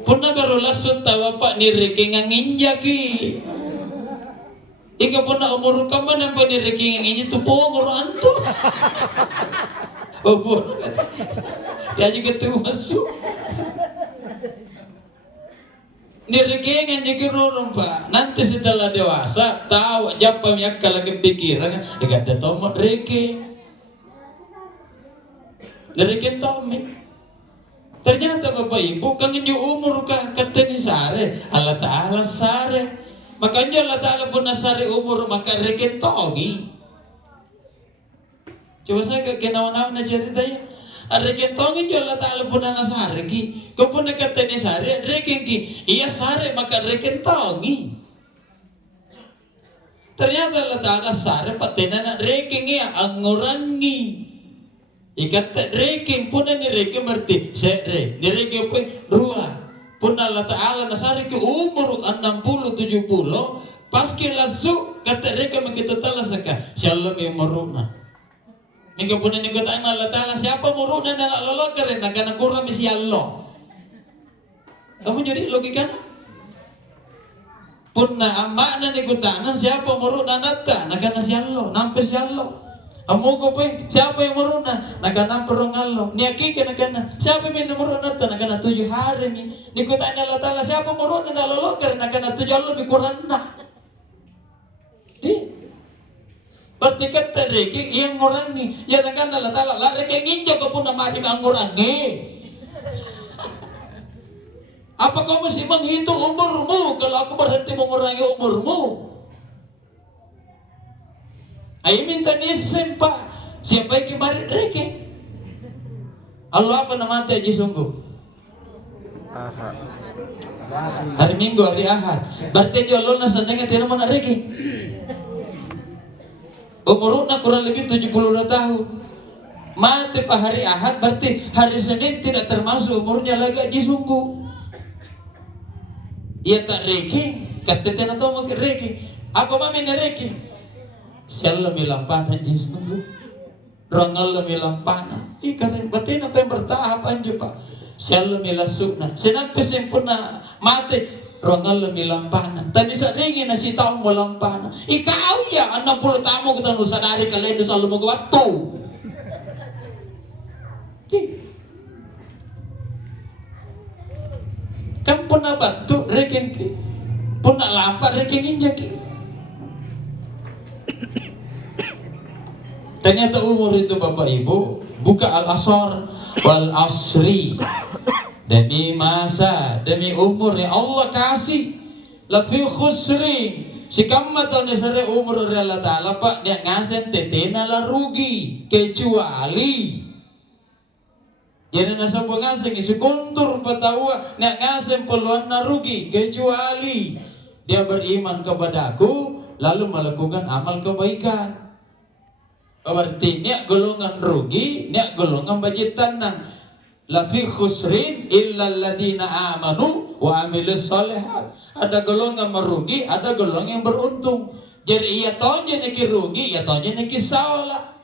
Puna baru lasut tahu apa ni reki nganginjaki. Ika puna umur kamu nampak ni reki nganginja tu po umur antu. Umur. Dia juga tu masuk. Ni reki nganjaki rorong Pak. Nanti setelah dewasa tahu japa miak kalau kepikiran dekat tomat reki. Reki tomat. Ternyata Bapak Ibu kangen jo umur kata ni sare Allah Ta'ala sare. Makanya Allah Ta'ala pun nasari umur maka reken togi. Coba saya ke kenawan-nawan na cerita ya. Reken togi jo Allah Ta'ala pun nasari ki. Kau pun kata ni sare reken ki. Iya sare maka reken togi. Ternyata Allah Ta'ala sare patena na reken ya angurangi. Ikat reking pun ni reking berarti sere ni reking pun ruah pun Allah Ta'ala nasari ke umur 60-70 pas ke lasu kata reking begitu tala saka shalom yang meruna ni pun ni kata Allah Ta'ala siapa meruna nak lolo keren nak kana kurang misi Allah. Kamu jadi logika pun na amakna ni kata siapa meruna nata nak kana si Allah nampe si Allah. Amugo pa siapa yang meruna nakana perong Allah niaki kana siapa yang meruna nakana 7 hari ni nikutanya Allah Ta'ala siapa meruna na lolokar nakana 7 Allah bikurana di berarti kata reki yang ngurangi ya nakana Allah Ta'ala la reki nginjo ko pun na mari ang ngurangi Apa kau mesti menghitung umurmu kalau aku berhenti mengurangi umurmu? Ayo minta ni sempa. Siapa yang kemarin reke? Allah apa nama ante aja sungguh? Ahad. Hari Minggu, hari Ahad. Berarti dia Allah nasandengnya tidak mana reke. Umurnya kurang lebih 72 tahun. Mati pak hari Ahad, berarti hari Senin tidak termasuk umurnya lagi aja sungguh. Ia tak reke, kata tidak tahu mungkin reke. Apa mami reke? Sel milampana aja sungguh. Rongal milampana. Ikan batin apa yang bertahap aja pak. Sel milasukna. Senapa sempurna mati. Rongal milampana. Tadi sering na si tahu melampana. Ikaw ya 60 tamu kita nusa dari kalian selalu mau waktu. Kan pernah batu rekin, pernah lapar rekin injaki. Ternyata umur itu Bapak Ibu buka al-asr wal asri, demi masa demi umur yang Allah kasih. Lafi khusri si kamma tahun sare umur Allah Ta'ala pak dia ngasen tetena lah rugi kecuali jadi nasa pengasing isi kuntur patawa nak ngasem peluang na rugi kecuali dia beriman kepadaku lalu melakukan amal kebaikan. Berarti niat golongan rugi, niat golongan budget tanang. Lafi khusrin illa alladina amanu wa amilus solihat. Ada golongan merugi, ada golongan yang beruntung. Jadi ia tonje neki rugi, ia tonje neki salah.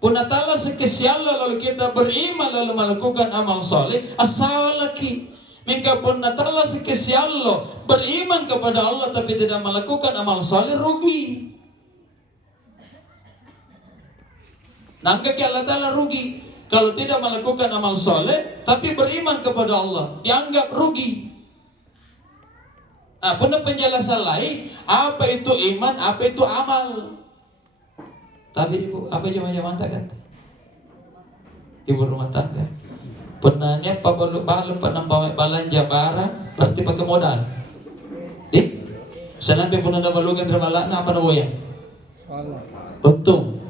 Punatala sekesiala lalu kita beriman lalu melakukan amal soleh asal lagi. Maka punatala sekesiala beriman kepada Allah tapi tidak melakukan amal soleh rugi. Nangka ke Allah Ta'ala rugi. Kalau tidak melakukan amal soleh tapi beriman kepada Allah dianggap rugi. Nah, punya penjelasan lain apa itu iman, apa itu amal. Tapi ibu, apa jamaah kan? Ibu rumah tangga. Penanya Pak Balu pernah bawa belanja barang, berarti pakai modal. Senampi pun ada balungan ramalan apa namanya? Untung.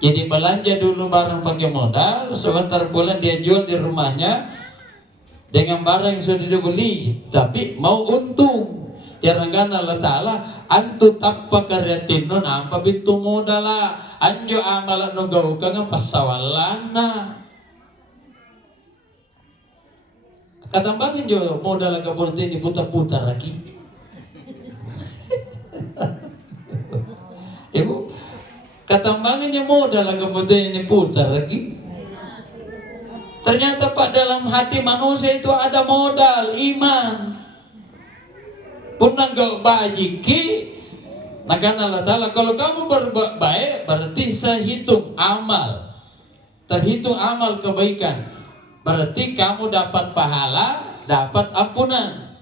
Jadi belanja dulu barang pakai modal, sebentar bulan dia jual di rumahnya dengan barang yang sudah dibeli, tapi mau untung. Jangan Allah Ta'ala antu tappa karyatinun apa bitu modala anjo amalan nugau kang pasawalana. Katambangin jo modal kaburti diputar-putar lagi. Ibu, katambangannya modal kaburti diputar lagi. Ternyata Pak dalam hati manusia itu ada modal iman. Punang gak bajiki, maka Allah Ta'ala kalau kamu berbuat baik berarti saya hitung amal, terhitung amal kebaikan, berarti kamu dapat pahala, dapat ampunan.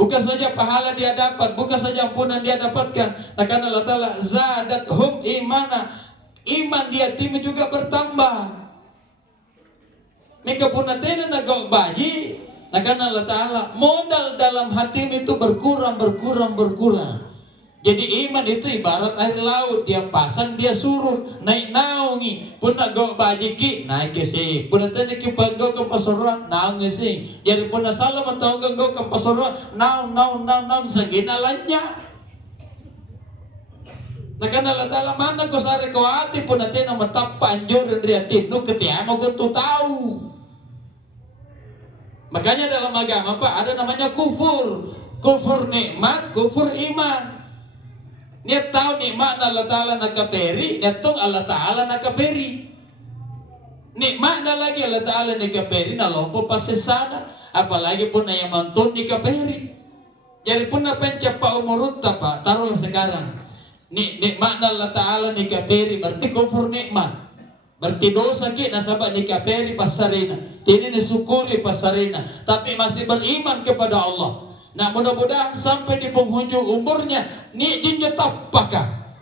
Bukan saja pahala dia dapat, bukan saja ampunan dia dapatkan. Maka Allah Ta'ala zadathum imana, iman dia tim juga bertambah. Maka punatena nagak baji, karena Allah Ta'ala modal dalam hati itu berkurang. Jadi iman itu ibarat air laut, dia pasang dia surut naik naungi pun nak go bajiki naik ke sini pun nanti ki panggo ke pasaran naung ke sini jadi pun salah mentau go ke pasaran naung sagina lanya. Karena Allah Ta'ala mana ko sare ko ati pun nanti na matap panjur dari hati nu ketiamo ko tu tahu. Makanya dalam agama Pak ada namanya kufur nikmat, kufur iman. Niat tahu nikmat Allah Ta'ala nakaperi, niat tahu Allah Ta'ala nakaperi. Nikmat na lagi Allah Ta'ala nakaperi, nalompo pasesana, apalagi pun yang mantun nakaperi. Jadi pun apa yang cepat umurut Pak, taruhlah sekarang. Nikmat na Allah Ta'ala nakaperi, berarti kufur nikmat. Berarti dosa kita nasabak nikaperi pasarina, ini disyukuri pasarina, tapi masih beriman kepada Allah. Nah mudah-mudahan sampai di penghujung umurnya, ni jinjatap pakah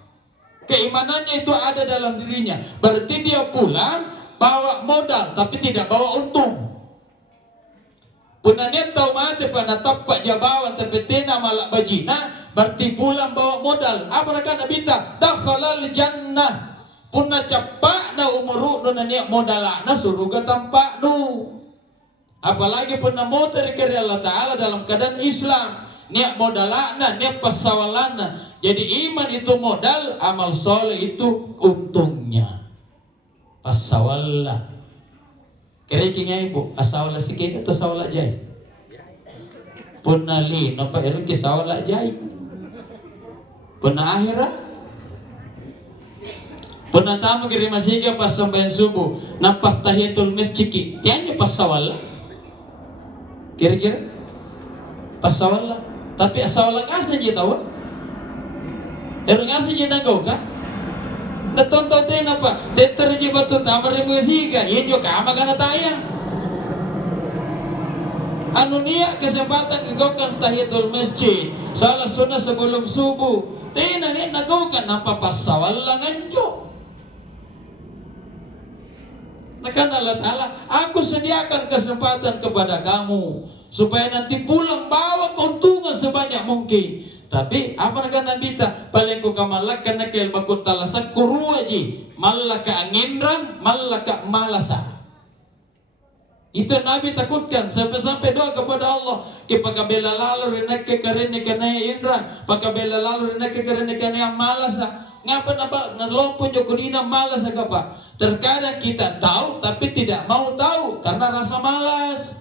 keimanannya itu ada dalam dirinya. Berarti dia pulang bawa modal, tapi tidak bawa untung. Punanya tahu mati pada tapak jabawan tapi tina malak bajina berarti pulang bawa modal. Apa nak nabita? Dakhalal jannah. Punna capak na umuru na niya modalana suruga tampak nu. Apalagi punna motor kari Allah Ta'ala dalam keadaan Islam. Niya modalana, niya pasawalana. Jadi iman itu modal, amal soleh itu untungnya. Pasawala. Kerekingnya ibu, asawala sikit atau sawala jai? Punna li, nampak irun ki sawala jai. Punna akhirat. Punna tamu kiri masiga pas sambayan subuh, nampak tahiyatul masjid ki. Tianya pas sawala. Kira-kira pas sawala. Tapi asawala kasih je tahu. Irun kasih je nanggo ka? Natontotin apa? Teter je batu tamar yang musika. Ini juga kama kana tayang. Anu niya kesempatan kegokan tahiyatul masjid. Salah sunnah sebelum subuh. Tina ni nagokan nampak pas sawalangan jo. Nakan Allah Ta'ala, aku sediakan kesempatan kepada kamu supaya nanti pulang bawa keuntungan sebanyak mungkin. Tapi apa nak Nabi ta paling ko kamalak kana kel bakut talasan kuruaji malaka anginran malaka malasa. Itu Nabi takutkan sampai-sampai doa kepada Allah ke pakabela lalu renak ke karene kana indran pakabela lalu renak ke karene kana malasa. Ngapa nalompo jokodina malasa kapa? Terkadang kita tahu tapi tidak mau tahu karena rasa malas.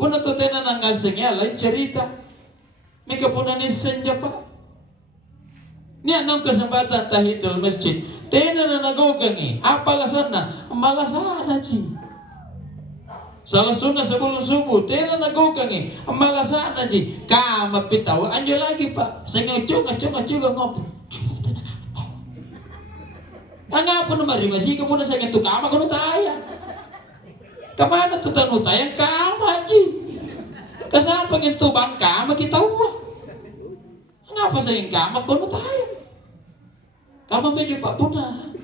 Puna tu tena nangasengnya lain cerita. Mika punani senja pa. Ni anong kesempatan tahiyatul masjid. Tena na nagokan ni. Apa alasanna? Malasan aja. Salah sunnah sebelum subuh. Tena nagokan ni. Malasan aja. Kama pitaw. Anjo lagi pa. Saya ngacung ngopi. Angapa na marimasi ka puna sa ganito kama kuno taya. Kamana tu tanu tayang kama aja. Kasama ganito bang kama kita uwa. Ngapa sa yung kama kuno tayo? Kama medyo pa puna.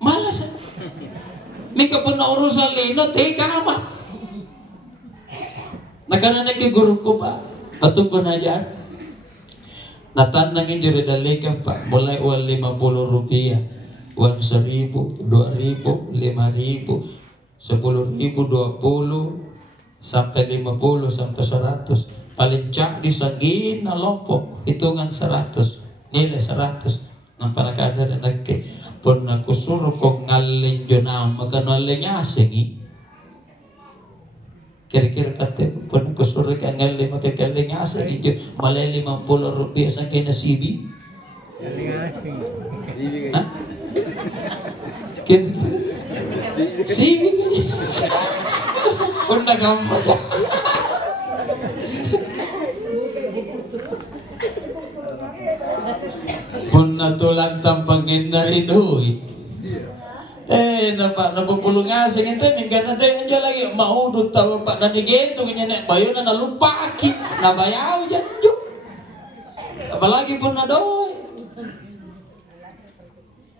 Malas. May kapuna urusan lino, te kama. Nagkananig kay guru ko pa. Atong ko na dyan. Natanangin diri dalika pa. Mulai uang 50 rupiah. Uang 1,000, 2,000, 5,000, 10,000, 20 sampai 50 sampai 100. Paling cak di sagin na lompo hitungan 100 nilai 100 nang panakada na nagke pun aku suruh kong ngalin jo nama kanalin asengi kira-kira kata pun aku suruh ka ngalin makakalin asengi jo malay 50 rupiah sa kinasibi ha? Kira-kira sibi pun nagamot pun natulang tampangin na rin napupulong asing ito minggan na day anja lagi maudot tawa pa nanigento kanya na bayo na nalupaki nabayaw dyan jo apalagi pun na doy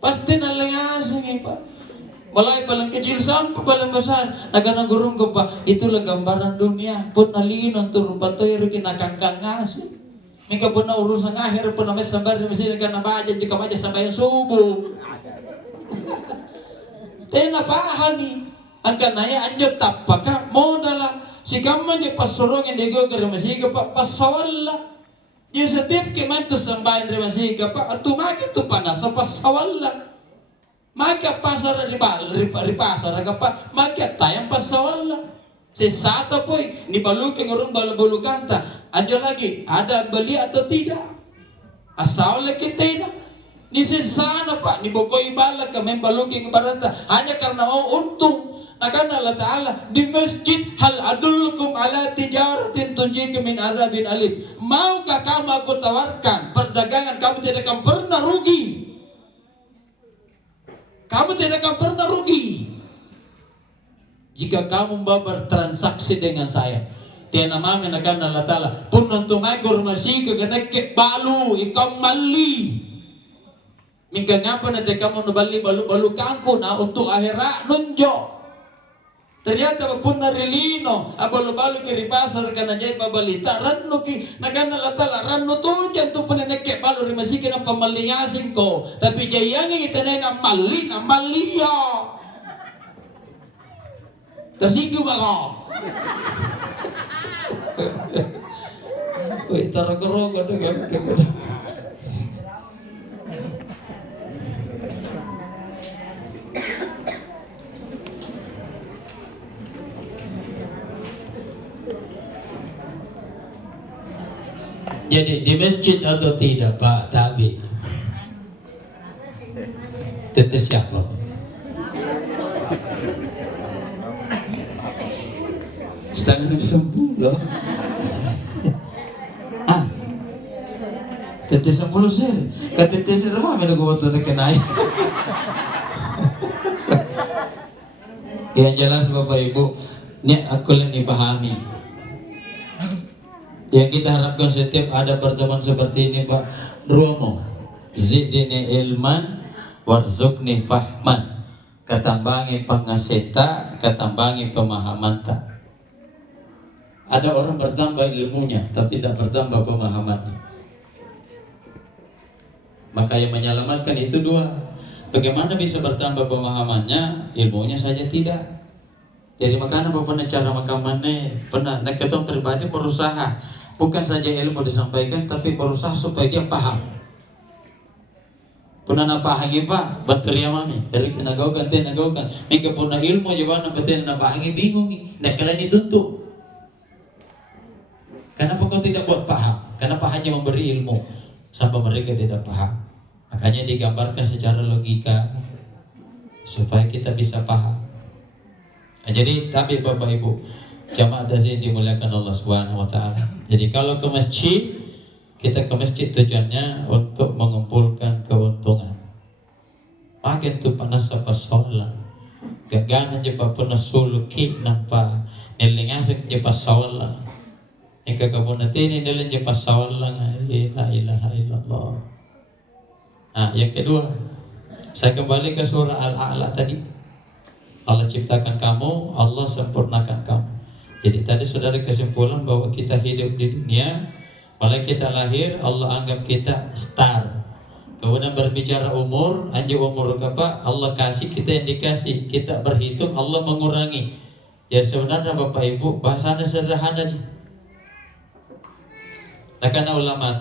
pasti nalang asing pa malay palang kecil sampai palang besar naganagurong ko pa itulah gambaran dunia pun nalinon turun patoy kinakangkang asing Mika pun na urusan akhir pun na may sambar na masila ka na bajan jika maja sambayan subuh. Tena pahagi ang kanaya anjo tapaka modala si gaman di pasurongin di go kare masiga pa pasawalla. Di setip ki man to sambayan re masiga pa atumaki to panasa pasawalla. Maka pasar ripasar ka maka tayang pasawalla. Si sata poy ni baluking urang balubulukanta. Anjo lagi, ada beli atau tidak? Asal lagi tidak. Ni sesana pak, ni bokoy balak kami baluking baranta hanya karena mau untung. Nakana Allah Ta'ala di masjid hal adullukum ala tijaratin tunjikum min azabin alim. Maukah kamu aku tawarkan perdagangan kamu tidak akan pernah rugi. Kamu tidak akan pernah rugi jika kamu bertransaksi dengan saya. Tiana mami nakan Allah Ta'ala pun untuk magur masih kegenek balu ikam mali mingga ngapa nanti kamu nubali balu kangku na untuk akhirat nunjo Ternyata pun narilino abalo-balo kiri pasar kana jay pabalita ranno ki nagana latala ranno to dyan to panenekke balo rimasikin ang pamalingasin ko tapi jayangin itanay na maliya tersinggung ako. Wih taragarong ano gano'n. Jadi di masjid atau tidak Pak Tabi? Tetes siapa? Setengah 10 loh. Tetes 10 sih. Ketetes rumah mana gua tuh kenai. Yang jelas Bapak Ibu, ini aku ini pahami. Yang kita harapkan setiap ada pertemuan seperti ini Pak Romo, zidni ilman warzuqni fahman, ketambangi pangaseta, ketambangi pemahaman tak. Ada orang bertambah ilmunya tapi tidak bertambah pemahamannya. Maka yang menyelamatkan itu dua. Bagaimana bisa bertambah pemahamannya, ilmunya saja tidak. Jadi makanya Bapak cara makamannya pernah ketong pribadi berusaha bukan saja ilmu disampaikan tapi berusaha supaya dia paham. Pernah napahangi Pak, bateria mami dari nagaukan teh nagaukan. Mika pernah ilmu jawaban betul napahangi bingung nih. Nak kalian dituntut. Kenapa kau tidak buat paham? Kenapa hanya memberi ilmu sampai mereka tidak paham? Makanya digambarkan secara logika supaya kita bisa paham. Nah, jadi tapi Bapak Ibu jamaah yang dimuliakan Allah Subhanahu wa taala. Jadi kalau ke masjid, kita ke masjid tujuannya untuk mengumpulkan keuntungan. Makin tu panas apa sholat. Gagana je pa panas suluki nampa nilingasik je pa sholat. Ika kabunatini nilan je pa sholat. La ilaha illallah. Nah, yang kedua, saya kembali ke surah Al-A'la tadi. Allah ciptakan kamu, Allah sempurnakan kamu. Jadi tadi saudara kesimpulan bahwa kita hidup di dunia, mulai kita lahir Allah anggap kita star. Kemudian berbicara umur, anjir umur apa? Allah kasih, kita yang dikasih. Kita berhitung, Allah mengurangi. Jadi sebenarnya Bapak Ibu bahasanya sederhana aja. Nah, karena ulama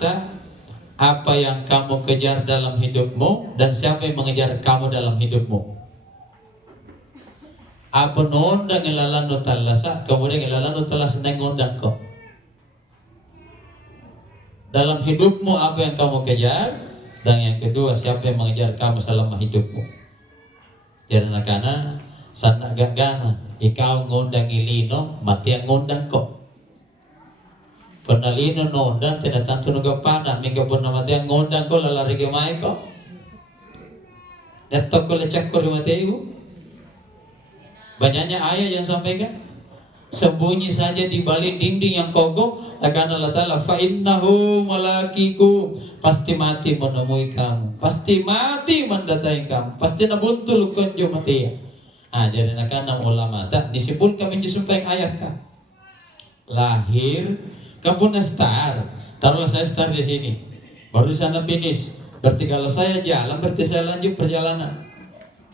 apa yang kamu kejar dalam hidupmu dan siapa yang mengejar kamu dalam hidupmu? Apa nonda ngelalan no talasa, kemudian ngelalan no talasa nengondang kok. Dalam hidupmu apa yang kamu kejar, dan yang kedua siapa yang mengejar kamu selama hidupmu. Karena sana gagana, ikaw ngondang ilino, mati yang ngondang kok. Penalino nondang tidak tantu nugapana, mingga pun mati yang ngondang kok lalari gemai kok. Datok ko lecak ko mati ibu. Banyaknya ayat yang sampaikan sembunyi saja di balik dinding yang kokoh akan Allah Ta'ala fa innahu malakiku pasti mati menemui kamu, pasti mati mendatangi kamu, pasti nabuntul kunjo mati. Jadi akan ulama tak disebut kami disumpah ayat kan lahir kamu star, taruh saya star di sini baru sana finish, berarti kalau saya jalan berarti saya lanjut perjalanan.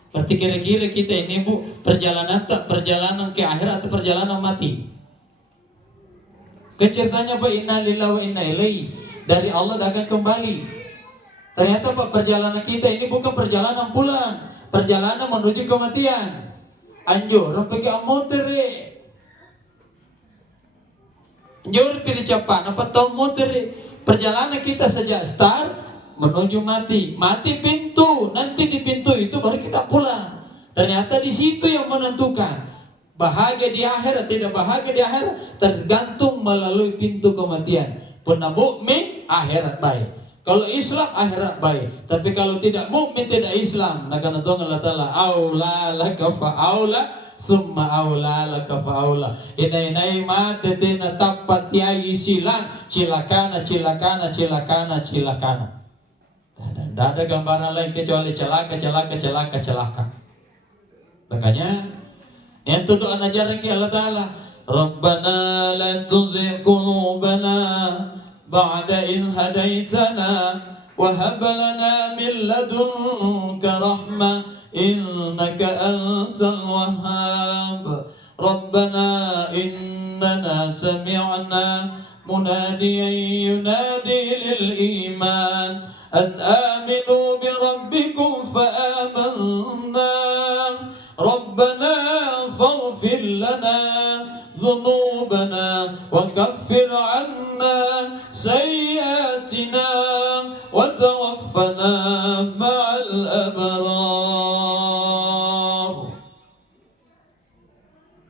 Berarti kira-kira kita ini Bu perjalanan ke akhir atau perjalanan mati? Ceritanya Pak inna lillahi wa inna ilaihi, dari Allah akan kembali. Ternyata Pak perjalanan kita ini bukan perjalanan pulang, perjalanan menuju kematian. Anjur pergi motor anjur pilih cepat apa tahu motor perjalanan kita sejak start menuju mati pintu, nanti di pintu itu baru kita pulang. Ternyata di situ yang menentukan bahagia di akhirat tidak bahagia di akhirat tergantung melalui pintu kematian. Pernah mukmin akhirat baik, kalau Islam akhirat baik, tapi kalau tidak mukmin tidak Islam, maka nanti Allah Taala aula laka fa aula summa aula laka fa aula. Inai mate tena tapat yai silang cilakana. Tidak ada gambaran lain kecuali celaka. Makanya Yang itu doa ajaran ke Allah Ta'ala. Rabbana la tuzigh qulubana ba'da idh hadaitana wa hab lana min ladunka rahmah innaka antal wahhab. Rabbana innana sami'na munadiyan yunadi lil iman an aminu bi rabbikum fa amanna. Rabbana faghfir lana dhunubana wa kaffir anna sayyiatina wa tawaffana ma'al abrar.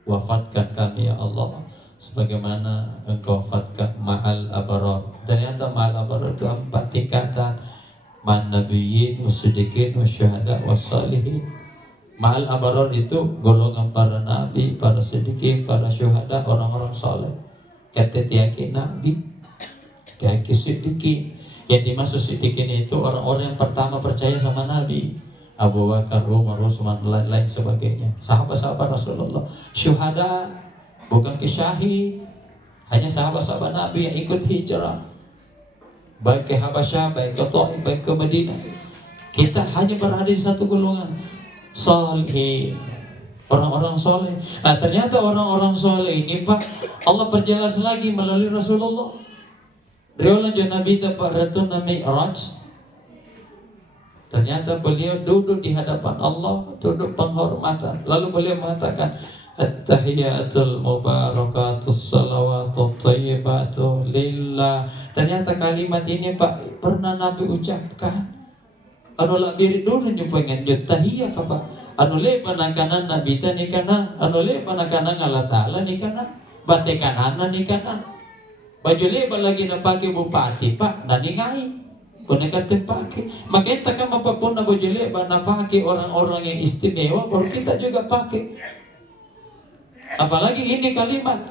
Wafatkan kami ya Allah sebagaimana Engkau wafatkan ma'al abrar. Ternyata ma'al abrar itu 4 tingkatan. Man nabiyyin wasiddiqin wasyuhada wassalihin. Ma'al abrar itu golongan para nabi, para siddiqin, para syuhada, orang-orang saleh. Kata tiaki nabi, tiaki siddiqin. Yang dimaksud siddiqin itu orang-orang yang pertama percaya sama nabi. Abu Bakar, Umar, Utsman, lain sebagainya. Sahabat-sahabat Rasulullah. Syuhada bukan syahid, hanya sahabat-sahabat nabi yang ikut hijrah. Baik ke Habasyah, baik ke Taif, baik ke Madinah. Kita hanya berada di satu golongan. Soleh, orang-orang soleh. Nah ternyata orang-orang soleh ini Pak, Allah perjelas lagi melalui Rasulullah. Riwayat Nabi Tabaratun Mi'raj. Ternyata beliau duduk di hadapan Allah, duduk penghormatan. Lalu beliau mengatakan, At-tahiyatul mubarakatus salawatut thayyibatu lillah. Ternyata kalimat ini Pak pernah Nabi ucapkan. Anu lah birit dulu pengen jut tahiyah kapa. Anu le panakanan Nabi ta nikana, anu le panakanan Allah Taala nikana, bate kanan nikana. Baju le lagi na pake bupati Pak, nani ngai. Boneka teh pake. Makanya kan apapun na baju le na pake orang-orang yang istimewa baru kita juga pakai. Apalagi ini kalimat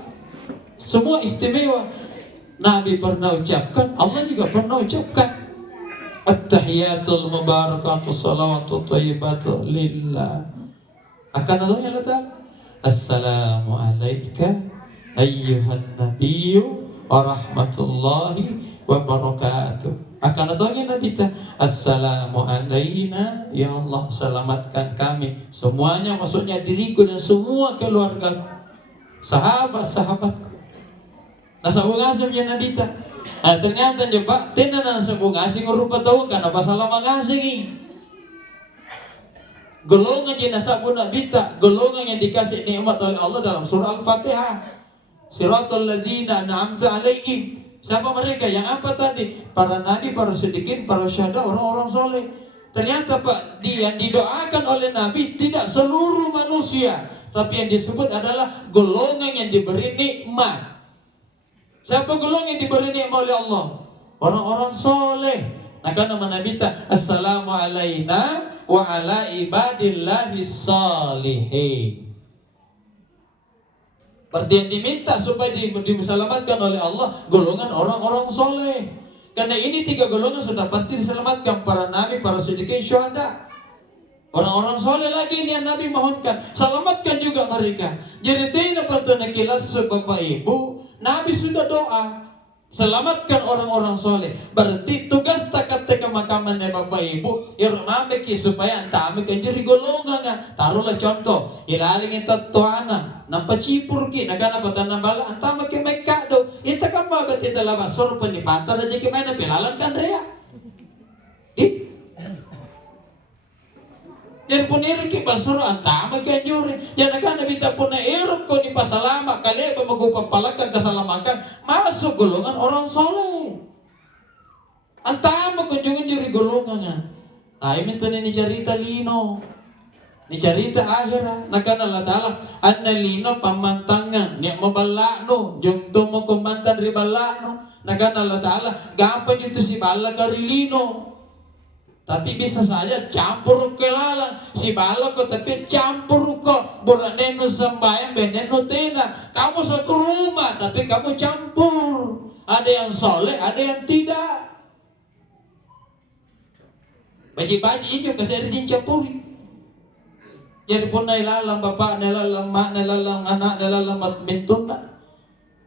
semua istimewa. Nabi pernah ucapkan, Allah juga pernah ucapkan. At-tahiyatul mubarakatus salawatut thayyibatu lillah. Akan Allah Ta'ala. Assalamu alayka ayyuhan nabiyyu wa rahmatullahi wa barakatuh. Akan Allah Nabi ta. Assalamu alayna, ya Allah selamatkan kami semuanya, maksudnya diriku dan semua keluarga, sahabat-sahabatku. Nasa ugasam ya Nabi ta. Nah ternyata coba tenan sabung ngasih ngurupa tahu kan apa salah mengasih. Golongan yang sabun nabita, golongan yang dikasih nikmat oleh Allah dalam surah Al-Fatihah. Siratal ladzina an'amta 'alaihim. Siapa mereka? Yang apa tadi? Para nabi, para siddiqin, para syuhada, orang-orang soleh. Ternyata Pak, yang didoakan oleh Nabi tidak seluruh manusia, tapi yang disebut adalah golongan yang diberi nikmat. Siapa golongan yang diberi nikmat oleh Allah? Orang-orang soleh. Nah karena Nabi ta assalamu alaina wa ala ibadillahi salihin. Berarti yang diminta supaya diselamatkan oleh Allah golongan orang-orang soleh. Karena ini 3 golongan sudah pasti diselamatkan, para nabi, para siddiqin, syuhada. Orang-orang soleh lagi ini yang Nabi mohonkan, selamatkan juga mereka. Jadi tidak patut kilas Bapak Ibu. Nabi sudah doa, selamatkan orang-orang soleh. Berarti tugas takat kemakamannya Bapak Ibu, irmameki supaya antame kenjeri golongan. Taruhlah contoh, ilaling ita tuana, nampak cipur ki, nagana patana bala, antame ke mekado. Ita kan babat ita labas sorpan di pantar aja ke mana pelalan kan rea. Jadi punir ki basuro antama ki anjuri. Jangan kan Nabi tak puna erok ko di pasalama kali magupapalakan kasalamakan masuk golongan orang soleh. Antama ko jungun golongan. Ay minto ni cerita lino. Ni cerita akhirah nakana Allah Taala anna lino pamantangan ni mabalano jung tumo kumantan ribalano. Nakana Allah Taala gapan itu si bala karilino. Tapi bisa saja campur ke lalang si balok ko tapi campur ko buraneno sambayang beneno tena. Kamu satu rumah tapi kamu campur. Ada yang soleh, ada yang tidak. Baji-baji itu kasih ada campuri. Jadi pun nailalang bapak, nailalang mak, nailalang anak, nailalang mintun na.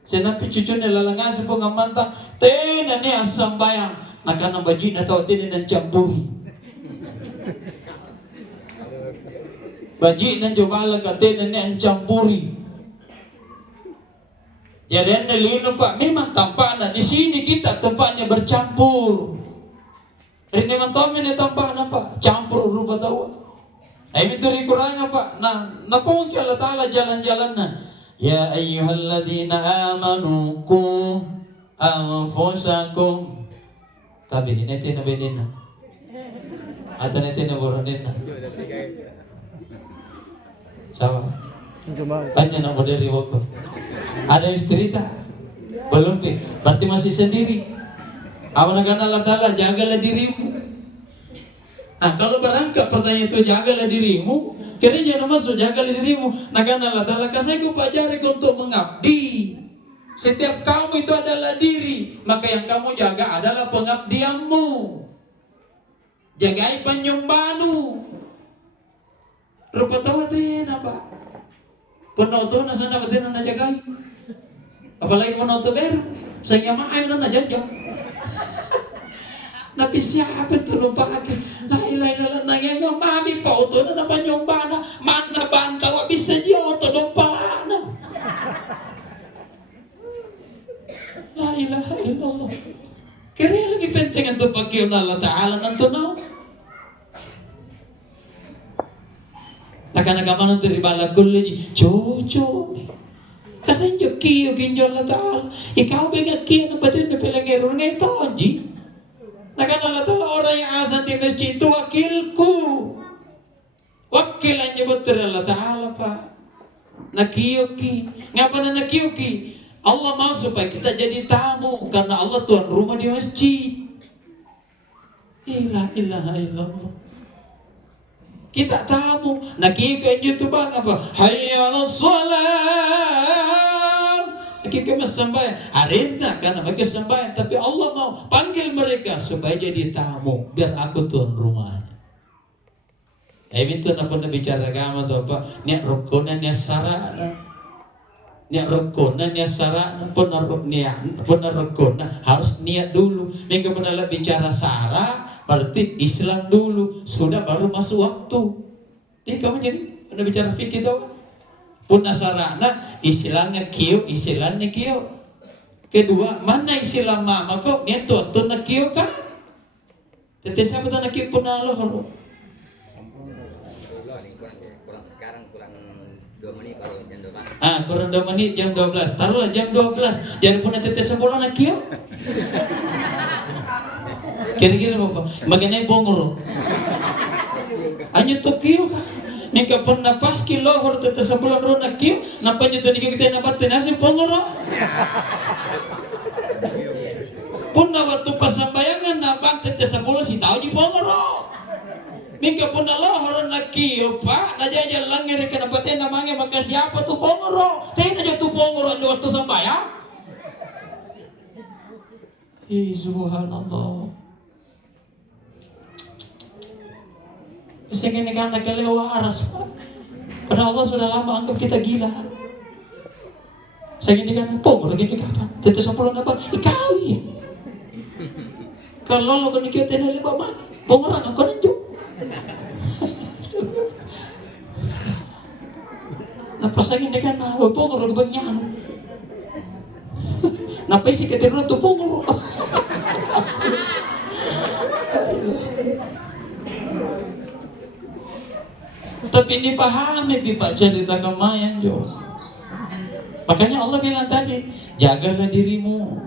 Sinapi cucu nailalang asap po nga mantang, tena ni asam bayang. Nakanang baji na tao tena ng campuri. Baji ng jumalang ka tena ni ang campuri. Jadi anda lihat pak, memang tampaknya di sini kita tempatnya bercampur. Ini memang tahu ini tampaknya pak, campur rupa tahu. Ini dari Qurannya pak. Nah, napa mungkin Allah Taala jalan-jalannya? Ya ayyuhalladzina amanu qu anfusakum. Tapi ini tina bedina. Atau ini tina boronina. Sama. Hanya nak dari waktu. Ada istri tak? Belum tuh. Berarti masih sendiri. Awalan Allah Ta'ala, jagalah dirimu. Nah kalau berangkat pertanyaan itu, jagalah dirimu, kira jangan masuk, jagalah dirimu. Nah karena Allah Ta'ala kasih ku pajari untuk mengabdi. Setiap kamu itu adalah diri, maka yang kamu jaga adalah pengabdianmu. Jagai penyembahmu. Rupa tahu apa? Penonton na sana batin na jagai. Apalagi penonton baru, saya main na jajang. Tapi siapa itu lupa lagi? La ilaha illallah nangya mami pa auto na panyombana, mana bantawa bisa dia auto dompalana. La ilaha illallah. Kira lebih penting untuk pakai Allah Taala nanti now. Nakan-nagaman untuk ribala kulli jojo. Kasi kiyo kinyo Allah Ta'ala. Ikaw bigat kiyo na batin na pilangero na ito, Anji. Nakan Allah Ta'ala orang yang asan di masjid itu wakilku. Wakilan niya betul Allah Ta'ala Pak. Nakiyoki. Ngapa na nakiyoki? Allah mau supaya kita jadi tamu. Karena Allah tuan rumah di masjid. La ilaha illallah. Kita tamu, nakikita itu bang apa? Hayya ala salat. Nakikita masambayan. Arinta karena mereka sembahyang, tapi Allah mau panggil mereka supaya jadi tamu, biar aku tuan rumahnya. Itu apa bicara agama tu apa? Niat rukunan niat sarana. Niat rukunan niat sarana, pernah rukunan harus niat dulu. Minggu pernah bicara sarana. Berarti Islam dulu, sudah baru masuk waktu. Jadi kamu jadi anda bicara fikih itu punna sarana Islamnya kio, Islamnya kio. Kedua, mana Islam mama kok dia tuh na kio kan? Tete siapa tuh na kio punna lohor? Kurang sekarang kurang 2 menit kalau jam 12. Kurang 2 menit jam 12. Taruhlah jam 12. Jangan punna tete sepuluh na kio. Kira-kira apa? Magandang bongoro. Anyo to kiyo ka. Nika pernah pas kilohor tete sebulan ro na kiyo. Napa nyo to kita na batin asin bongoro. Punna waktu pasambayangan na bang tete sebulan si tao di bongoro. Nika punna lohor na kiyo pa. Najaya langir ka na batin na mange maka siapa tu bongoro. Tayo na tu bongoro nyo waktu sambayang. Subhanallah. Sehingga ini karena kelewa aras. Karena Allah sudah lama anggap kita gila. Sehingga ini kan pokok lagi kapan? Tete 10 apa? Ikawi. Kalau lo kan kita na 5 man, pongorang ako nandiyo. Napasagin ini kan na pokok lagi banyan. Napay si katirna to pokok. Tapi ini pahami Pak cerita kemayan jo. Makanya Allah bilang tadi, jagalah dirimu.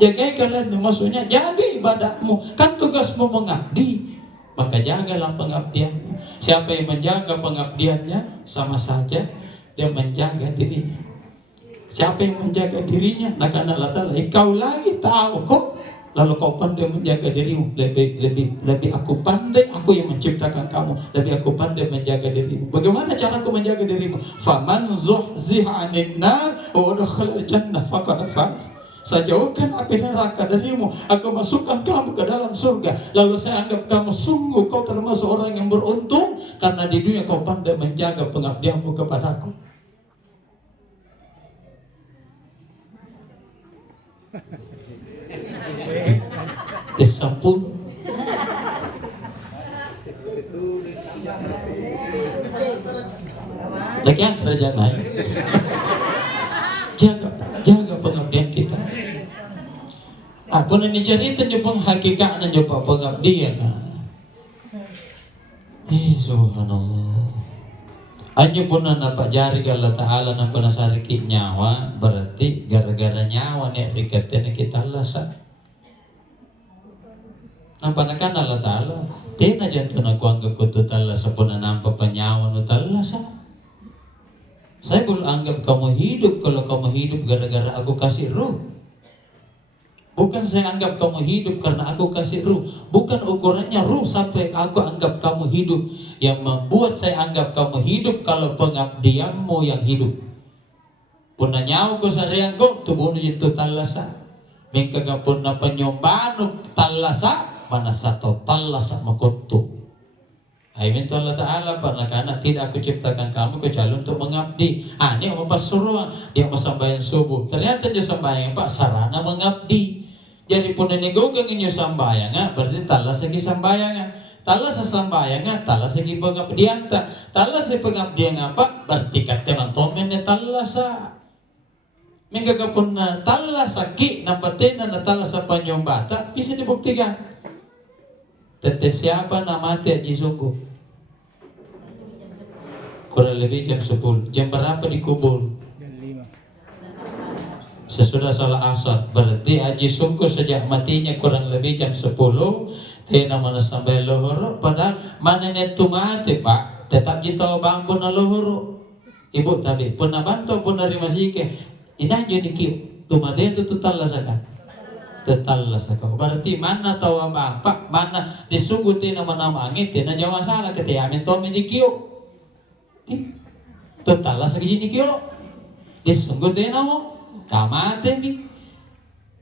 Jagalah, maksudnya jaga ibadahmu. Kan tugasmu mengabdi. Maka jagalah pengabdianmu. Siapa yang menjaga pengabdiannya, sama saja dia menjaga dirinya. Siapa yang menjaga dirinya, nah karena Allah Ta'ala, kau lagi tahu kok. Lalu kau pandai menjaga dirimu. Lebih aku pandai, aku yang menciptakan kamu. Lebih aku pandai menjaga dirimu. Bagaimana cara aku menjaga dirimu? Faman zuhziha 'anil nar wa udkhilal jannah faqad faz. Saya jauhkan api neraka darimu, aku masukkan kamu ke dalam surga. Lalu saya anggap kamu sungguh kau termasuk orang yang beruntung. karena di dunia kau pandai menjaga pengabdianmu kepadaku. Disapun lagi yang kerajaan naik. Jaga pengabdian kita. Apa ini cerita jepang hakikat dan jepang pengabdian. Subhanallah. Aja pun nampak jari Allah Ta'ala nampak nasariki nyawa, berarti gara-gara nyawa nih rikatnya kita lasa. Nampak kan Allah Ta'ala tina jantan aku anggap kutu talasa pun nampak penyawa nu talasa. Saya belum anggap kamu hidup kalau kamu hidup gara-gara aku kasih ruh. Bukan saya anggap kamu hidup karena aku kasih ruh. Bukan ukurannya ruh sampai aku anggap kamu hidup. Yang membuat saya anggap kamu hidup kalau pengabdianmu yang hidup. Punna nyawa ko sa riyan ko, tubuh itu talasa. Mingkaga punna penyumbanu talasa, mana satu talasa makutu. Amin tu Allah Ta'ala karena tidak aku ciptakan kamu kecuali untuk mengabdi. Ini pas suruh dia mau sembahyang subuh. Ternyata dia sembahyang Pak sarana mengabdi. Jadi pun ini gogang inyo sembahyang berarti talas lagi sembahyang. Talas sembahyang talas lagi pengabdian. Talas pengabdian apa? Berarti kata mantomen ne talas. Mingga kapun talas ki napatin na talas panyombata bisa dibuktikan. Tete siapa nama Haji Sungguh? Kurang lebih jam 10. Jam berapa dikubur? Jam 5. Sesudah salat asar. Berarti Haji Sungguh sejak matinya kurang lebih jam 10. Tina mana sampai lohoro. Padahal mana netu mati Pak. Tetap kita bangku na lohoro. Ibu tadi pun bantu pun dari masike. Ina jadi kiu. Tu mati itu total lasakan. Total lasakan. Berarti mana tahu bapak mana disungguh tina mana mangit tina jauh masalah ketika amin tomi di kiu. Total lagi ni kyo. Disungguh tina mo. Kamate mi.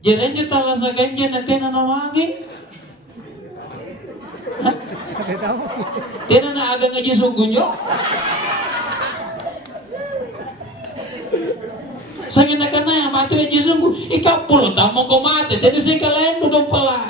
Jeren jo tala sa ganja na tina na wangi. Tina na aga nga sungguh nyo. Sa ginaka na mati na sungguh. Ikaw pulo tamo ko mati. Tina si kalayan mo doon pala.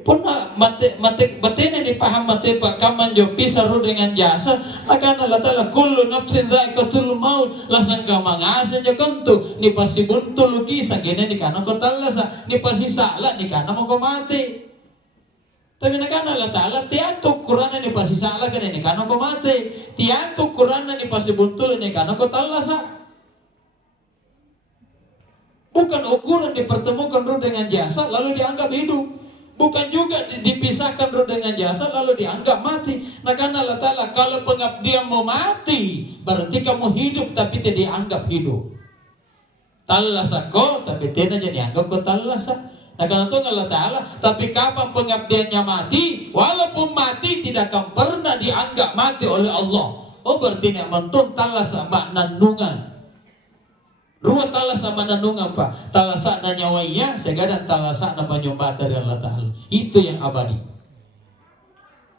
Puna mati batin dipaham mati pakaman jo pisaru dengan jasa akan Allah Ta'ala kullu nafsin dha'iqatul maut lasang ka mangasa jo kantu ni pasibuntu lukisan gini ni kana ko talasa ni pasisala ni kana mo ko mati. Tapi nakan Allah Ta'ala tiantuk Qur'an ni pasisala kene ni kana ko mati. Tiantuk Qur'an ni pasibuntu ni kana ko talasa. Bukan ukuran dipertemukan roh dengan jasa lalu dianggap hidup. Bukan juga dipisahkan roh dengan jasa lalu dianggap mati. Nah karena Allah Ta'ala kalau pengabdian mau mati berarti kamu hidup tapi tidak dianggap hidup. Talasa ko tapi tidak jadi anggap ko talasa. Nah karena itu Allah Ta'ala tapi kapan pengabdiannya mati walaupun mati tidak akan pernah dianggap mati oleh Allah. Oh berarti yang mentun talasa makna nungan. Ruang talasa mana nungang Pak? Talasa na nyawaiya, segadan talasa na panyumbat dari Allah Ta'ala. Itu yang abadi.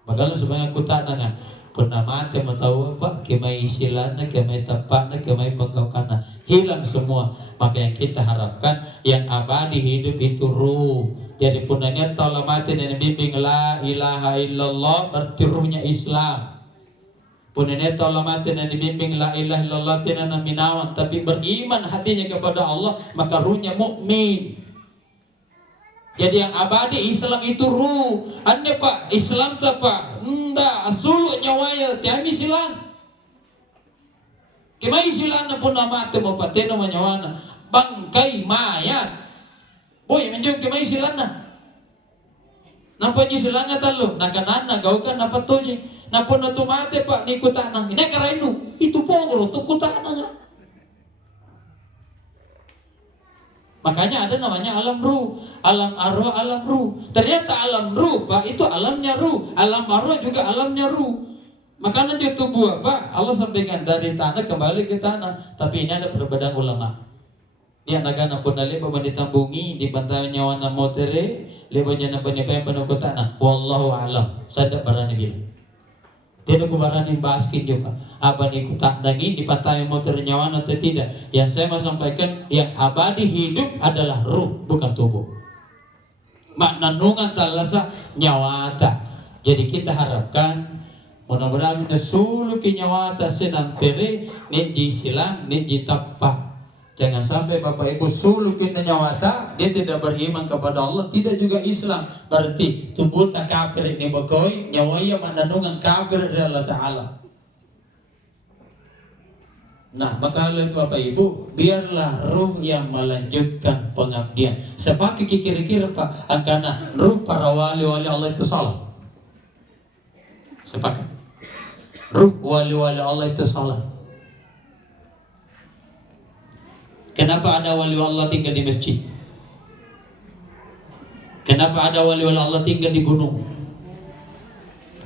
Makanya sebenarnya aku tak nanya, pernah mati mau tahu apa? Kemai silana, kemai tapana, kemai penggaukanna. Hilang semua. Maka yang kita harapkan, yang abadi hidup itu ruh. Jadi punanya tolong mati dan bimbing la ilaha illallah, berarti ruhnya Islam. Punene tolong mati dan dibimbing la ilaha illallah tina minawan tapi beriman hatinya kepada Allah maka ruhnya mukmin. Jadi yang abadi Islam itu ruh. Ane Pak Islam tak Pak? Nda asulu nyawaya tiami silang. Kemai silang na pun mati mo pateno manyawana bangkai mayat. Boy menjong kemai silang na. Nampak ni silang talo nakanana gaukan napa toje. Napon na tumate Pak ni kutanang ini karainu itu pogro tu kutanang. Makanya ada namanya alam ruh, alam arwah, alam ruh. Ternyata alam ruh Pak itu alamnya ruh, alam arwah juga alamnya ruh. Makanya di tubuh Pak Allah sampaikan dari tanah kembali ke tanah. Tapi ini ada perbedaan ulama. Ya nagana pun nali ba ditambungi di bantayan nyawa na motere lebo jana panipay panukutana wallahu alam sada barani gila. Tidak kubarani baskin juga apa nih kutak daging di pantayan motor nyawa atau tidak. Yang saya mau sampaikan yang abadi hidup adalah ruh bukan tubuh. Makna nungan talasa nyawata. Jadi kita harapkan mudah-mudahan nesulu ki nyawata sedang tere niji silang niji tapah. Jangan sampai Bapak Ibu sulukin nyawata dia tidak beriman kepada Allah, tidak juga Islam. Berarti tubuh tak kafir ini bakoi nyawanya mandanungan kafir dari Allah Ta'ala. Nah maka oleh Bapak Ibu biarlah ruh yang melanjutkan pengabdian. Sepakai kira-kira Pak angkana ruh para wali-wali Allah itu salah. Sepakat ruh wali-wali Allah itu salah. Kenapa ada wali Allah tinggal di masjid? Kenapa ada wali Allah tinggal di gunung?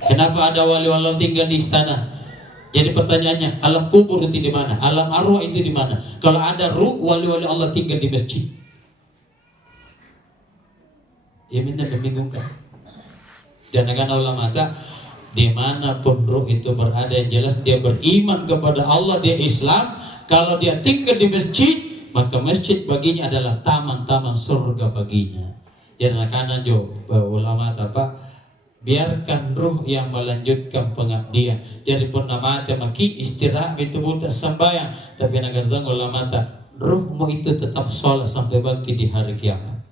Kenapa ada wali Allah tinggal di istana? Jadi pertanyaannya, alam kubur itu di mana? Alam arwah itu di mana? Kalau ada ruh wali Allah tinggal di masjid. Ya benar membingungkan. Dan akan ulama kata, dimanapun ruh itu berada yang jelas dia beriman kepada Allah, dia Islam. Kalau dia tinggal di masjid, maka masjid baginya adalah taman-taman surga baginya. Jadi kanan jo ulama apa? Biarkan ruh yang melanjutkan pengabdian. Jadi pun nama maki istirahat itu buta sembahyang. Tapi nagadang ulama ruhmu itu tetap sholat sampai bangkit di hari kiamat.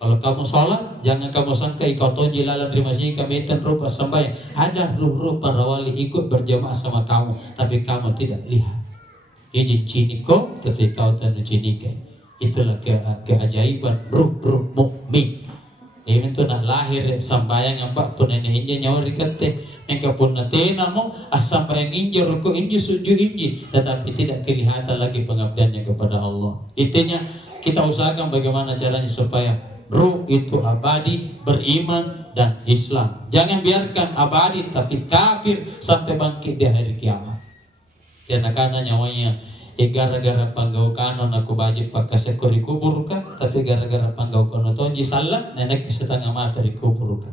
Kalau kamu sholat, jangan kamu sangka ikau tonji lalan di masjid kami itu ruh sembahyang. Ada ruh para wali ikut berjamaah sama kamu, tapi kamu tidak lihat. Izin ciniko tapi kau tanah cinike. Itulah keajaiban ruh mukmin. Ini tuh nak lahir sambayang apa pun ini inja nyawa rikate. Engkau pun nanti namo sambayang inja ruku inja sujud inji, tetapi tidak kelihatan lagi pengabdiannya kepada Allah. Intinya kita usahakan bagaimana caranya supaya ruh itu abadi, beriman dan Islam. Jangan biarkan abadi tapi kafir sampai bangkit di hari kiamat. Karena nyawanya gara-gara panggau kanon aku bajib pakai sekori kubur kah, tapi gara-gara panggau kanon tonji salah nenek setengah mata di kubur kah.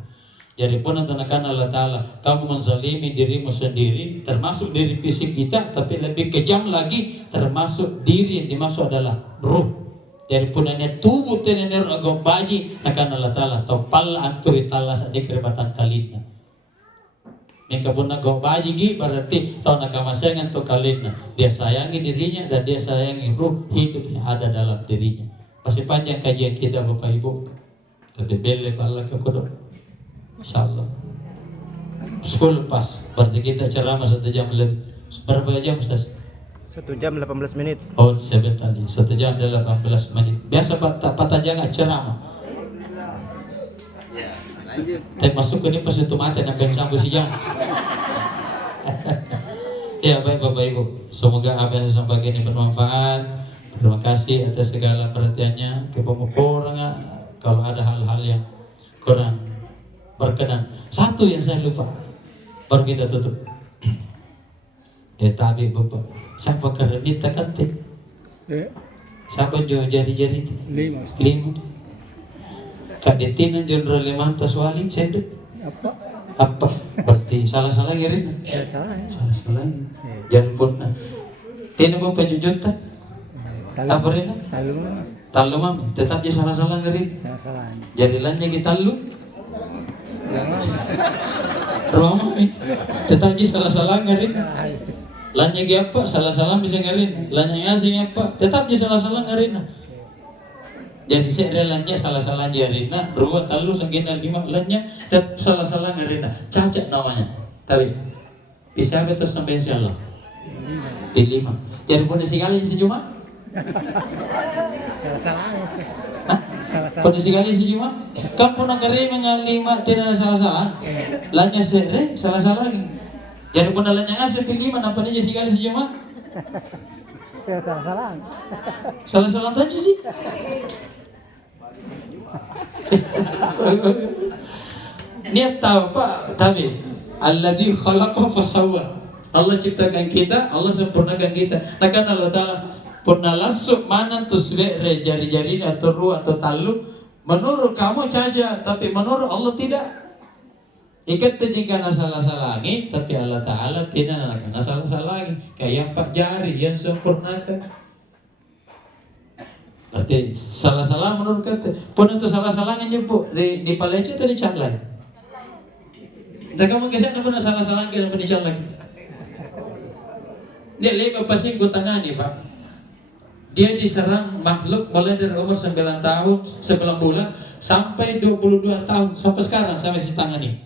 Jadi pun antarakan Allah Ta'ala kamu menzalimi dirimu sendiri, termasuk diri fisik kita, tapi lebih kejam lagi termasuk diri yang dimaksud adalah ruh. Jadi pun hanya tubuh tenener agak baji akan Allah Ta'ala topal anturi talas adik kerebatan kalina. Maka pun nak baji gi berarti tahu nak kamasengan tu kalina. Dia sayangi dirinya dan dia sayangi ruh hidup yang ada dalam dirinya. Masih panjang kajian kita Bapak Ibu. Tapi beli Allah ke kodok. Insyaallah 10 pas. Berarti kita ceramah 1 jam lebih. Berapa jam Ustaz? 1 jam 18 menit. Oh sebentar tadi 1 jam 18 menit. Biasa patah jangan ceramah. Dan masuk ke ini pas itu mati sampai sampai siang. Ya baik Bapak Ibu, semoga apa yang saya sampaikan ini bermanfaat. Terima kasih atas segala perhatiannya. Kurang kalau ada hal-hal yang kurang berkenan. Satu yang saya lupa, baru kita tutup. Tapi Bapak, siapa kerja kantin? Siapa jual jari-jari? 5. Kadetinan Jenderal Limantas Wali cedek. Apa? Berarti salah-salah ngirin. Salah-salah. Jangan pun. Tino mo penjujutan. Apa rena? Talu mami. Tetap dia salah-salah ngirin. Jadi lanjut kita lu. Ruang mami. Tetap dia salah-salah ngirin. Lanjut apa? Salah-salah bisa ngirin. Lanjut ngasih apa? Tetap dia salah-salah ngirin. Jadi saya relanya salah-salah jarina, ruang talu sengkina 5 lanya, tetap salah-salah ngarina, cacat namanya. Tapi bisa betul sampai insyaallah. Di 5. Jadi kondisi kali sejuma? Salah-salah. Kondisi kali sejuma? Kamu nak ngarima dengan 5 tidak salah-salah. Lanya sere salah-salah. Jadi pun lanya ngasih di 5 apa nih sekali sejuma? Salah-salah. Salah-salah tadi sih. Niat tahu Pak, tapi alladzi khalaqa fasawwa. Allah ciptakan kita, Allah sempurnakan kita. Nah kan Allah Ta'ala Puna lasuk mana tuh jari-jari atau ru atau talu. Menurut kamu cacat, tapi menurut Allah tidak. Ikat jika salah-salangi, tapi Allah Ta'ala tidak akan salah-salangi. Kayak 4 jari yang sempurna kan. Berarti salah-salah menurut kata. Pun itu salah-salahnya nyebut di Paleco atau di Calai. Dan kamu kesana pun salah-salah kita pun di Calai. Dia lihat pasti ku tangani Pak. Dia diserang makhluk mulai dari umur 9 tahun, 9 bulan sampai 22 tahun sampai sekarang sampai si tangani.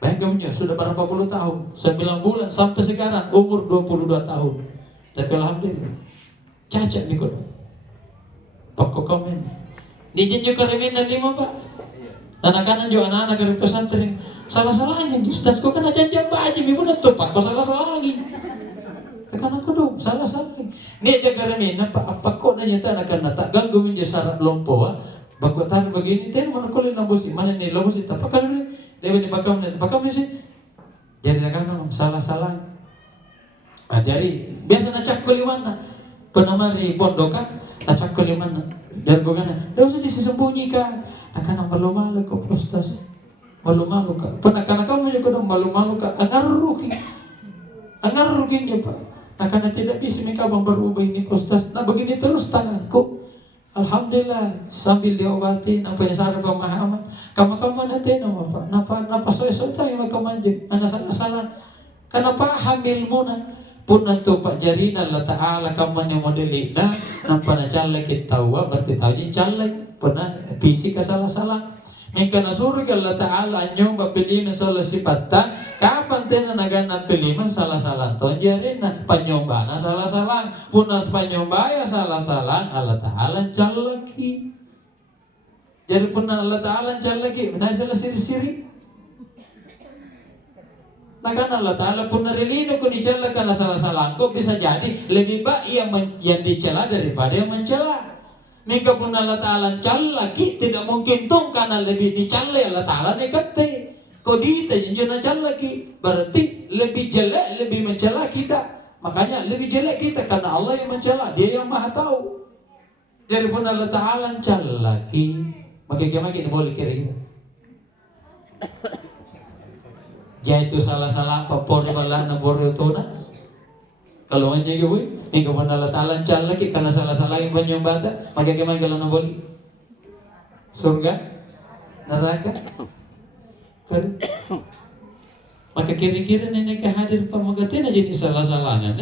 Bayangkan sudah berapa puluh tahun, 9 bulan sampai sekarang umur 22 tahun. Tapi alhamdulillah cacat nih kok. Pokok komen. Dijin juga kriminal 5 Pak. Anak-anak juga anak-anak dari pesantren salah-salahnya. Ustaz kok kena janjang baji minggu tuh Pak. Kok salah-salah lagi? Tekan aku dong, salah-salah. Ini aja kriminal Pak. Apa kok nanya tuh anak-anak tak ganggu menjadi lompo. Bakutan begini, teh mana kau lambusi mana nih lambusi? Apa kalau dia ini pakam sih? Jadi anak-anak salah-salah. Nah, jadi biasa nak cakul mana? Penamari pondokan. Acak ke mana? Dan bukan, usah disembunyikan. Akan malu-malu kok Ustaz. Malu-malu kak. Pernah kamu juga dong malu-malu kak. Agar ruginya Pak. Akan tidak bisa mereka berubah ini Ustaz. Nah begini terus tanganku. Alhamdulillah sambil diobati. Nampak sarana pemahaman. Kamu nanti nama Pak. Napa soe-soe tahu yang manja. Anak salah-salah. Kenapa hamil muna? Puna tu Pak Jarina Allah Ta'ala kamu yang modelina nampak na calek kita tahu berarti tahu je calek puna fisik salah-salah maka na surga Allah Ta'ala anyong bapilina salah sipatan kapan tena nagana piliman salah-salah to Jarina panyombana salah-salah puna panyombaya salah-salah Allah Ta'ala caleki jadi puna Allah Ta'ala caleki na salah siri-siri. Maka Allah Ta'ala pun narilino kau dicela karena salah-salah kau bisa jadi lebih baik yang dicela daripada yang mencela. Maka pun Allah Ta'ala cela lagi tidak mungkin tuh karena lebih dicela Allah Ta'ala nekate. Kau dita jangan cela lagi berarti lebih jelek lebih mencela kita. Makanya lebih jelek kita karena Allah yang mencela, Dia yang Maha tahu. Jadi pun Allah Ta'ala cela lagi. Maka gimana kita boleh kira. Yaitu salah-salah apa pori balah na pori itu na kalau aja gitu ini kepada Allah Ta'ala cal lagi karena salah-salah yang penyembah maka gimana kalau na boleh surga neraka kan maka kira-kira nenek hadir pamagatin aja di salah-salahnya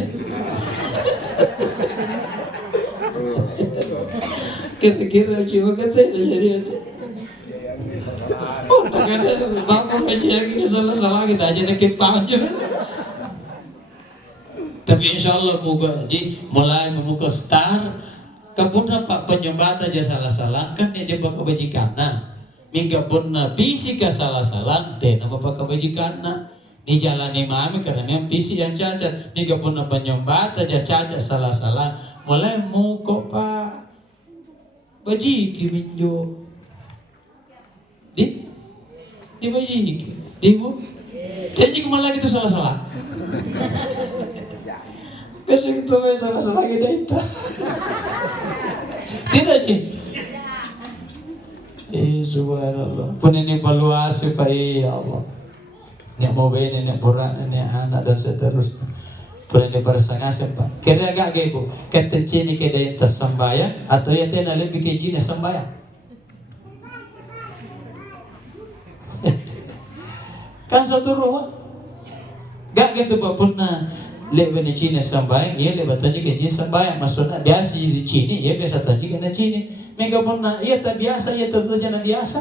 kira-kira jiwa kata jadi oh, tak ada bapak aja yang salah-salah kita aja nekit aja. Tapi insya Allah muka mulai membuka star. Kapuna Pak penyembah aja salah-salah kan dia jebak kebajikan. Mingga pun fisik salah-salah, deh nama Pak kebajikan. Di jalan imam karena memang fisik yang cacat. Mingga pun penyembah aja cacat salah-salah. Mulai muka Pak bajiki minjo. Di bayi di ibu dia juga malah gitu salah-salah besok itu salah-salah kita itu tidak sih subhanallah pun ini valuasi Pak ya Allah ini mau bini ini pura ini anak dan seterusnya pun ini bersangasya Pak kira agak gitu kata cini keda yang tersembayang atau ya tena lebih kejina sembayang kan satu rumah gak gitu Pak pernah lewat di Cina sampai ya lewat tadi gaji sampai maksudnya biasa di Cina ya biasa tadi kena Cina mega pernah ya tak biasa ya tentu jangan biasa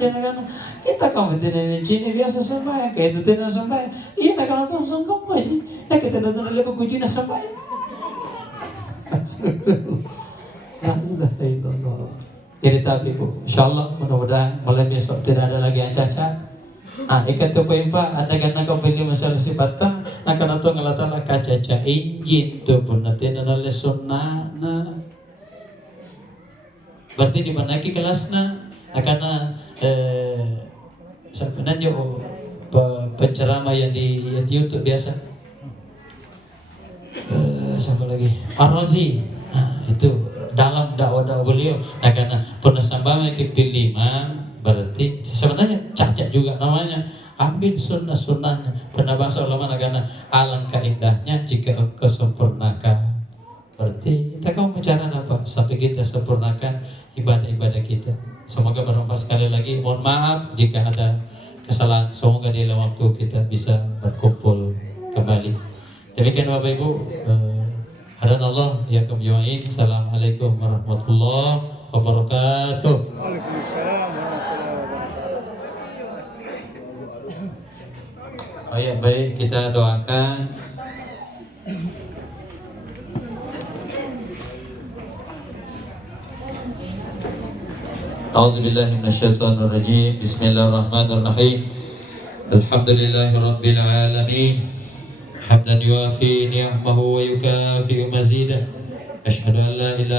jangan kan kita kamu tidak di Cina biasa sampai kayak itu tidak sampai iya tak kalau tahu sangkau aja ya kita datang lewat ke Cina sampai Alhamdulillah sayyidullah jadi tapi Bu insyaallah mudah-mudahan mulai besok tidak ada lagi yang cacat. Ikat tu Pak, anda kan nak pilih masalah sifat kan, akan atau ngelatala kaca injin tu pun nanti nalale sunnah. Berarti di mana ki kelasna akan sebenarnya penceramah yang di YouTube biasa siapa lagi? Ar-Razi. Nah, itu dalam dakwah beliau. Nah, karena pernah sampai ke lima, berarti sebenarnya cacat juga namanya. Ambil sunnah-sunnahnya. Pernah bahasa ulama karena alangkah indahnya jika engkau sempurnakan. Berarti kita mau bicara apa? Sampai kita sempurnakan ibadah-ibadah kita. Semoga bermanfaat. Sekali lagi mohon maaf jika ada kesalahan. Semoga di dalam waktu kita bisa berkumpul kembali. Demikian Bapak Ibu. Hadanallah ya kemjumain. Assalamualaikum warahmatullahi wabarakatuh. Oh ya, baik, kita doakan. A'udzubillahi minasyaitonirrajim. Bismillahirrahmanirrahim. Alhamdulillahirabbil alamin. Hamdan yuafi ni'amahu wa yukafi'u mazidah. Asyhadu an la ilaha